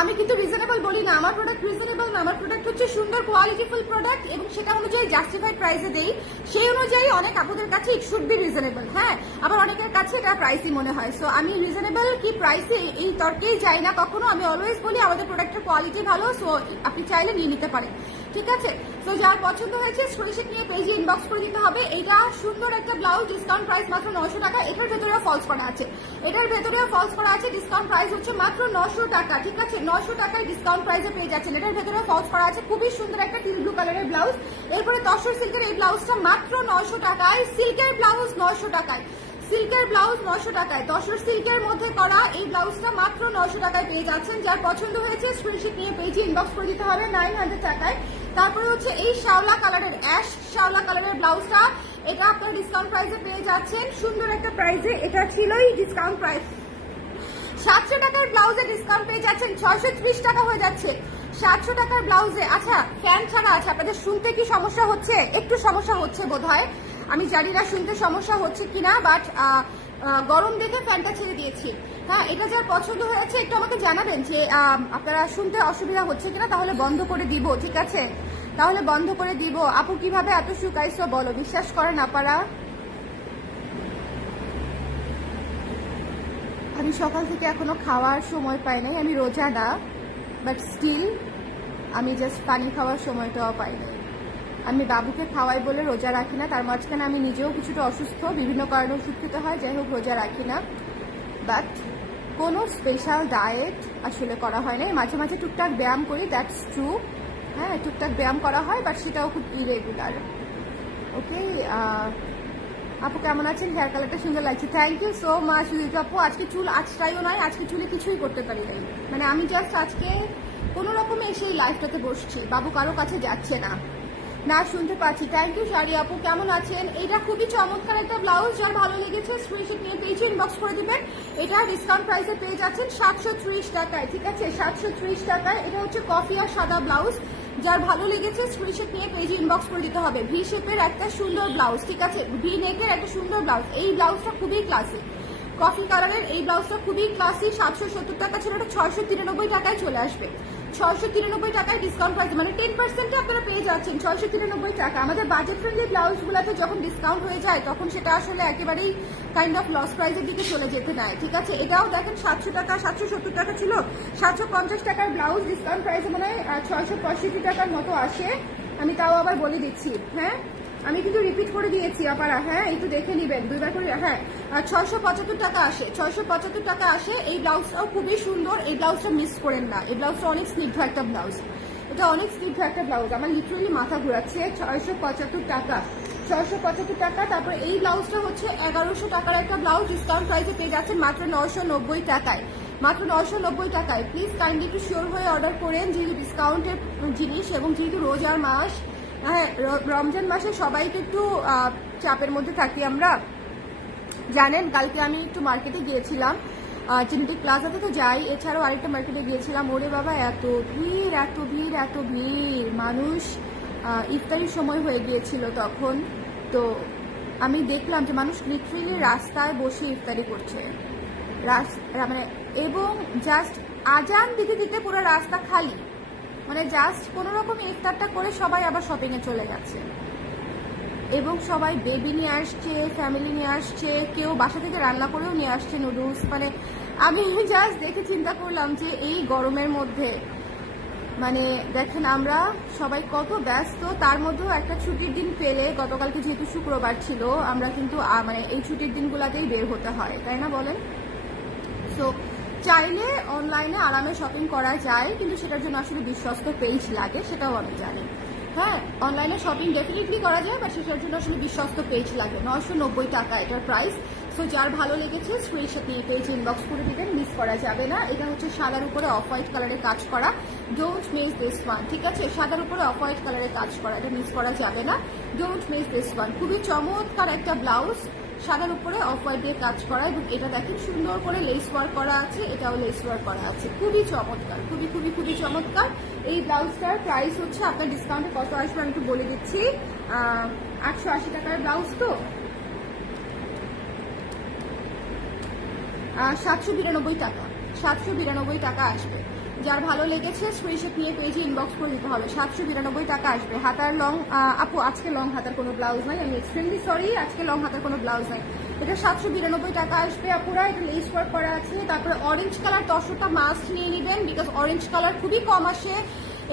আমি কিন্তু রিজনেবল বলি না, আমার প্রোডাক্ট রিজনেবল না, আমার প্রোডাক্ট হচ্ছে সুন্দর কোয়ালিটিফুল প্রোডাক্ট এবং সেটা অনুযায়ী জাস্টিফাইড প্রাইসে দেই, সেই অনুযায়ী অনেক আপনাদের কাছে ইট শুড বি রিজনেবল। হ্যাঁ, আবার অনেকের কাছে এটা প্রাইসই মনে হয়। সো আমি রিজনেবল কি প্রাইসে এই তর্কেই যাই না কখনো, আমি অলওয়েজ বলি আমাদের প্রোডাক্টের কোয়ালিটি ভালো, সো আপনি চাইলে নিয়ে নিতে পারেন, ঠিক আছে? তো যার পছন্দ হয়েছে স্ক্রিনশট নিয়ে পেজে ইনবক্স করে দিতে হবে। এটা সুন্দর একটা ব্লাউজ, ডিসকাউন্ট প্রাইস মাত্র 900 টাকা। এটার ভেতরেও ফলস করা আছে, এটার ভেতরেও ফলস করা আছে, ডিসকাউন্ট প্রাইস হচ্ছে মাত্র 900 টাকা, ঠিক আছে? 900 টাকায় ডিসকাউন্ট প্রাইসে পেয়ে যাচ্ছেন। এটার ভেতরেও ফলস করা আছে, খুবই সুন্দর একটা টিল ব্লু কালারের ব্লাউজ। এরপরে তসর সিল্কের এই ব্লাউজটা মাত্র 900 টাকায়, সিল্কের ব্লাউজ 900 টাকায়, সিল্কের ব্লাউজ 900 টাকায়, তসর সিল্কের মধ্যে করা এই ব্লাউজটা মাত্র 900 টাকায় পেয়ে যাচ্ছেন। যার পছন্দ হয়েছে স্ক্রিনশট নিয়ে পেজে ইনবক্স করে দিতে হবে 900 টাকায়। তারপরে হচ্ছে এই শাওলা কালারের, অ্যাশ শাওলা কালারের ব্লাউজটা, এটা আপনার ডিসকাউন্ট প্রাইসে পেয়ে যাচ্ছেন সুন্দর একটা প্রাইসে। এটা ছিলই ডিসকাউন্ট প্রাইস, 700 টাকার ব্লাউজে ডিসকাউন্ট পেয়ে যাচ্ছেন 630 টাকা হয়ে যাচ্ছে 700 টাকার ব্লাউজে। আচ্ছা, ফ্যান ছাড়া আছে, আপনাদের শুনতে কি সমস্যা হচ্ছে? একটু সমস্যা হচ্ছে বোধহয়, আমি জানি না শুনতে সমস্যা হচ্ছে কিনা, বাট গরম দেখে ফ্যানটা ছেড়ে দিয়েছি। হ্যাঁ, এটা যার পছন্দ হয়েছে একটু আমাকে জানাবেন যে আপনারা শুনতে অসুবিধা হচ্ছে কিনা, তাহলে বন্ধ করে দিব, ঠিক আছে? তাহলে বন্ধ করে দিব। আপু কিভাবে এত শুকাইছো বলো, বিশ্বাস করেন আপারা? আমি সকাল থেকে এখনো খাওয়ার সময় পাই নাই, আমি রোজা না, বাট স্টিল আমি জাস্ট পানি খাওয়ার সময়টাও পাই নাই। আমি বাবুকে খাওয়াই বলে রোজা রাখি না, তার মাঝখানে আমি নিজেও কিছুটা অসুস্থ, বিভিন্ন কারণে ওষুধ খেতে হয়, যাই হোক রোজা রাখি না। বাট কোনো স্পেশাল ডায়েট আসলে করা হয় নাই, মাঝে মাঝে টুকটাক ব্যায়াম করি, দ্যাটস ট্রু। হ্যাঁ, টুকটাক ব্যায়াম করা হয়, বাট সেটাও খুব ইরেগুলার। ওকে, আপু কেমন আছেন? হেয়ার কালারটা সুন্দর লাগছে, thank you so much Sujit আপু। আজকে চুল আঁচটাইও নয়, আজকে চুলে কিছুই করতে পারি নাই, মানে আমি জাস্ট আজকে কোনো রকমে এসে এই লাইফটাতে বসছি, বাবু কারো কাছে যাচ্ছে না, না শুনতে পাচ্ছি। থ্যাংক ইউ শাড়ি আপু, কেমন আছেন? এটা খুবই চমৎকার একটা ব্লাউজ, যার ভালো লেগেছে স্ক্রিনশট নিয়ে পেজে ইনবক্স করে দিবেন। এটা ডিসকাউন্ট প্রাইসে পেয়ে যাচ্ছেন 730 টাকায়, ঠিক আছে? 730 টাকায়। এটা হচ্ছে কফি আর সাদা ব্লাউজ, যার ভালো লেগেছে স্ক্রিনশট নিয়ে পেজে ইনবক্স করে দিতে হবে। ভি শেপের একটা সুন্দর ব্লাউজ, ঠিক আছে? ভি নেকের একটা সুন্দর ব্লাউজ, এই ব্লাউজটা খুবই ক্লাসিক, কফি কালারের এই ব্লাউজটা খুবই ক্লাসিক। 770 টাকা ছিল, এটা 693 টাকায় চলে আসবে, 693 টাকায় ডিসকাউন্ট প্রাইস, মানে 10% আপনারা পেয়ে যাচ্ছেন 693 টাকা। আমাদের বাজেট ফ্রেন্ডলি ব্লাউজগুলোতে যখন ডিসকাউন্ট হয়ে যায় তখন সেটা আসলে একেবারেই কাইন্ড অফ লস প্রাইসের দিকে চলে যেতে নেয়, ঠিক আছে? এটাও দেখেন 700 টাকা, 770 টাকা ছিল, 750 টাকার ব্লাউজ ডিসকাউন্ট প্রাইসে মানে 665 টাকার মতো আসে। আমি তাও আবার বলে দিচ্ছি, হ্যাঁ আমি কিন্তু রিপিট করে দিয়েছি আপনারা, হ্যাঁ একটু দেখে নেবেন দুইবার করে। হ্যাঁ, 675 টাকা আসে, 675 টাকা আসে। এই ব্লাউজটাও খুবই সুন্দর, এই ব্লাউজটা মিস করেন না, এই ব্লাউজটা অনেক স্নিগ্ধ একটা ব্লাউজ, এটা অনেক স্নিগ্ধ একটা ব্লাউজ, আমার লিটারালি মাথা ঘুরাচ্ছে। 675 টাকা, 675 টাকা। তারপরে এই ব্লাউজটা হচ্ছে 1100 টাকার একটা ব্লাউজ, ডিসকাউন্ট প্রাইসে পেয়ে যাচ্ছেন মাত্র 990 টাকায়। মাত্র 990 টাকায়। প্লিজ কাইন্ডলি একটু শিওর হয়ে অর্ডার করেন, যেহেতু ডিসকাউন্টের জিনিস এবং যেহেতু রোজার মাস, হ্যাঁ রমজান মাসে সবাইকে একটু চাপের মধ্যে থাকি আমরা, জানেন। কালকে আমি একটু মার্কেটে গিয়েছিলাম, জেনেটিক প্লাজাতে তো যাই, এছাড়াও আরেকটা মার্কেটে গিয়েছিলাম। ওরে বাবা, এত ভিড় এত ভিড় এত ভিড় মানুষ। ইফতারির সময় হয়ে গিয়েছিল তখন, তো আমি দেখলাম যে মানুষ লিটারেলি রাস্তায় বসে ইফতারি করছে, মানে এবং জাস্ট আজান দিতে দিতে পুরো রাস্তা খালি, মানে জাস্ট কোনো রকম ইফতারটা করে সবাই আবার শপিংয়ে চলে গেছে। এবং সবাই বেবি নিয়ে আসছে, ফ্যামিলি নিয়ে আসছে, কেউ বাসা থেকে রান্না করেও নিয়ে আসছে নুডলস। মানে আমি জাস্ট দেখে চিন্তা করলাম যে এই গরমের মধ্যে, মানে দেখেন আমরা সবাই কত ব্যস্ত, তার মধ্যেও একটা ছুটির দিন পেলে, গতকালকে যেহেতু শুক্রবার ছিল, আমরা কিন্তু মানে এই ছুটির দিনগুলোতেই বের হতে হয়, তাই না বলেন? সো চাইলে অনলাইনে আরামে শপিং করা যায়, কিন্তু সেটার জন্য আসলে বিশ্বস্ত পেজ লাগে, সেটাও আমি জানি। হ্যাঁ, অনলাইনে শপিং ডেফিনেটলি করা যায়, বাট সেটার জন্য আসলে বিশ্বস্ত পেজ লাগে। 990 টাকা এটার প্রাইস। সো যার ভালো লেগেছে স্ক্রিনশট নিয়ে পেজ ইনবক্স করে দিবেন, মিস করা যাবে না। এটা হচ্ছে সাদার উপরে অফ হোয়াইট কালারে কাজ করা, ডোন্ট মিস দিস ওয়ান, ঠিক আছে? সাদার উপরে অফ হোয়াইট কালারে কাজ করা, এটা মিস করা যাবে না, ডোন্ট মিস দিস ওয়ান। খুবই চমৎকার একটা ব্লাউজ, সাদার উপরে অফ হোয়াইট দিয়ে কাজ করা, এবং এটা দেখেন সুন্দর করে লেস ওয়ার্ক করা আছে, এটাও লেস ওয়ার্ক করা আছে, খুবই চমৎকার, খুবই খুবই খুবই চমৎকার। এই ব্লাউজটার প্রাইস হচ্ছে, আপনার ডিসকাউন্টে কত আসবে আমি একটু বলে দিচ্ছি। 880 টাকার ব্লাউজ, তো 792 টাকা, 792 টাকা আসবে। যার ভালো লেগেছে স্ক্রিনশট নিয়ে পেজে ইনবক্স করে দিতে হবে। 792 টাকা আসবে। হাতার লং, আপু আজকে লং হাতার কোনো ব্লাউজ নাই, আমি এক্সট্রিমলি সরি, আজকে লং হাতার কোনো ব্লাউজ নাই। এটা 792 টাকা আসবে আপুরা। এটা লেস ওয়ার্ক করা আছে। তারপরে অরেঞ্জ কালার তসরটা মাস্ট নিয়ে নেবেন, বিকজ অরেঞ্জ কালার খুবই কম আসে।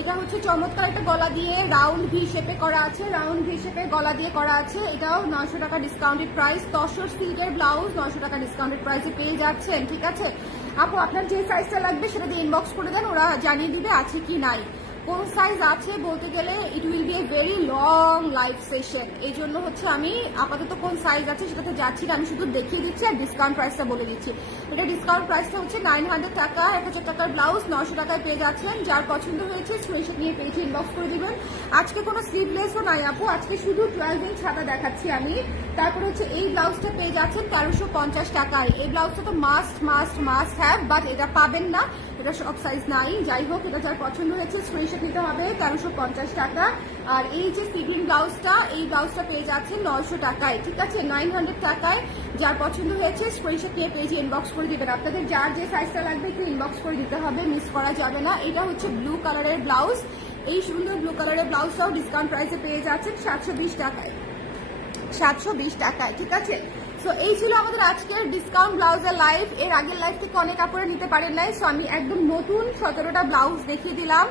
এটা হচ্ছে চমৎকার একটা গলা দিয়ে রাউন্ড ভি শেপে করা আছে, রাউন্ড ভি শেপে গলা দিয়ে করা আছে। এটাও 900 টাকা ডিসকাউন্টেড প্রাইস। তসর সিল্কের ব্লাউজ 900 টাকা ডিসকাউন্টেড প্রাইসে পেয়ে যাচ্ছেন, ঠিক আছে আপু? আপনার যে সাইজটা লাগবে সেটা দিয়ে ইনবক্স করে দেন, ওরা জানিয়ে দিবে আছে কি নাই। কোন সাইজ আছে বলতে গেলে it will B a very long live session, এই জন্য হচ্ছে আমি আপাতত কোন সাইজ আছে সেটাতে যাচ্ছি না, আমি শুধু দেখিয়ে দিচ্ছি আর ডিসকাউন্ট প্রাইসটা বলে দিচ্ছি। এটা ডিসকাউন্ট প্রাইসটা হচ্ছে 900 টাকা, 1000 টাকার ব্লাউজ 900 টাকায় পেয়ে যাচ্ছেন। যার পছন্দ হয়েছে স্ক্রিনশট নিয়ে পেজে ইনবক্স করে দিবেন। আজকে কোনো স্লিভলেসও নাই আপু, আজকে শুধু 12 ইঞ্চ ছাতা দেখাচ্ছি আমি। তারপর হচ্ছে এই ব্লাউজটা পেয়ে যাচ্ছেন 1350 টাকায়। এই ব্লাউজটা তো must must must have, but এটা পাবেন না, এটা সব সাইজ নাই। যাই হোক, এটা যার পছন্দ হয়েছে স্ক্রিনশট নিতে হবে, 1350 টাকা। আর এই যে সিভিং ব্লাউজটা, এই ব্লাউজটা পেয়ে যাচ্ছেন 900 টাকায়, ঠিক আছে? 900 টাকায়। যার পছন্দ হয়েছে স্ক্রিনশট নিয়ে পেজে ইনবক্স করে দিবেন। আপনাদের যার যে সাইজটা লাগবে একটু ইনবক্স করে দিতে হবে, মিস করা যাবে না। এটা হচ্ছে ব্লু কালারের ব্লাউজ, এই সুন্দর ব্লু কালারের ব্লাউজটাও ডিসকাউন্ট প্রাইসে পেয়ে যাচ্ছেন 720 টাকায়, 720 টাকায়, ঠিক আছে? সো এই ছিল আমাদের আজকের ডিসকাউন্ট ব্লাউজের লাইভ। এর আগের লাইভ থেকে অনেক কাপড়ে নিতে পারেন নাই, সো আমি একদম নতুন 17টা ব্লাউজ দেখিয়ে দিলাম।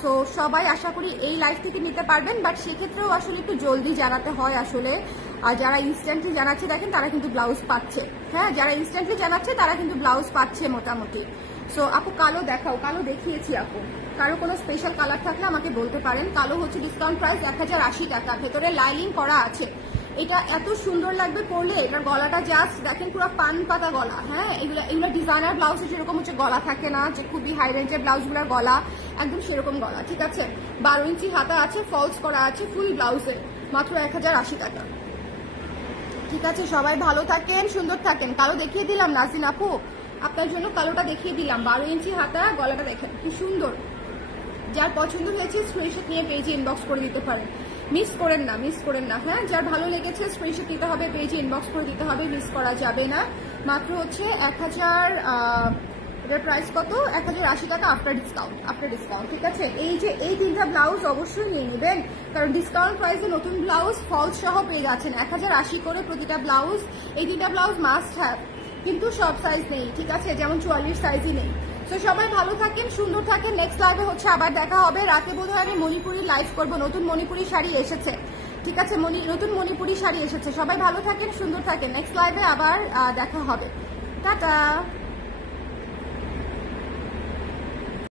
সো সবাই আশা করি এই লাইভ থেকে নিতে পারবেন, বাট সেক্ষেত্রেও আসলে একটু জলদি জানাতে হয় আসলে। আর যারা ইনস্ট্যান্টলি জানাচ্ছে দেখেন তারা কিন্তু ব্লাউজ পাচ্ছে, হ্যাঁ যারা ইনস্ট্যান্টলি জানাচ্ছে তারা কিন্তু ব্লাউজ পাচ্ছে মোটামুটি। সো আপু কালো দেখাও, কালো দেখিয়েছি আপু, কারো কোনো স্পেশাল কালার থাকলে আমাকে বলতে পারেন। কালো হচ্ছে ডিসকাউন্ট প্রাইস 1080 টাকা, ভেতরে লাইনিং করা আছে। এটা এত সুন্দর লাগবে পরলে, এটার গলাটা জাস্ট দেখেন পুরো পান পাতা গলা, হ্যাঁ এগুলো ডিজাইনার ব্লাউজে যেরকম হচ্ছে গলা থাকে না, যে খুবই হাই রেঞ্জের ব্লাউজগুলোর গলা একদম সেরকম গলা, ঠিক আছে? 12 ইঞ্চি হাতা আছে, ফলস করা আছে ফুল ব্লাউজে, মাত্র 1080 টাকা, ঠিক আছে? সবাই ভালো থাকেন, সুন্দর থাকেন। কালো দেখিয়ে দিলাম নাজিন আপু, আপনার জন্য কালোটা দেখিয়ে দিলাম। 12 ইঞ্চি হাতা, গলাটা দেখেন কি সুন্দর। যার পছন্দ হয়েছে স্ক্রিনশট নিয়ে পেজে ইনবক্স করে দিতে পারেন, মিস করেন না, মিস করেন না। হ্যাঁ, যার ভালো লেগেছে স্ক্রিনশট নিতে হবে, পেজে ইনবক্স করে দিতে হবে, মিস করা যাবে না। মাত্র হচ্ছে 1000, এটার প্রাইস কত? 1080 টাকা আফটার ডিসকাউন্ট, আফটার ডিসকাউন্ট, ঠিক আছে? এই যে এই 3টা ব্লাউজ অবশ্যই নিয়ে নেবেন, কারণ ডিসকাউন্ট প্রাইসে নতুন ব্লাউজ ফলস সহ পেয়ে যাচ্ছেন 1080 করে প্রতিটা ব্লাউজ। এই 3টা ব্লাউজ মাস্ট হ্যাভ, কিন্তু সব সাইজ নেই, ঠিক আছে? যেমন 44 সাইজই নেই। তো সবাই ভালো থাকেন, সুন্দর থাকেন। নেক্সট লাইভে হচ্ছে আবার দেখা হবে রাতে, বোধহয় আমি মণিপুরি লাইভ করবো, নতুন মণিপুরি শাড়ি এসেছে, ঠিক আছে? নতুন মণিপুরি শাড়ি এসেছে। সবাই ভালো থাকেন, সুন্দর থাকেন। নেক্সট লাইভে আবার দেখা হবে, টাটা।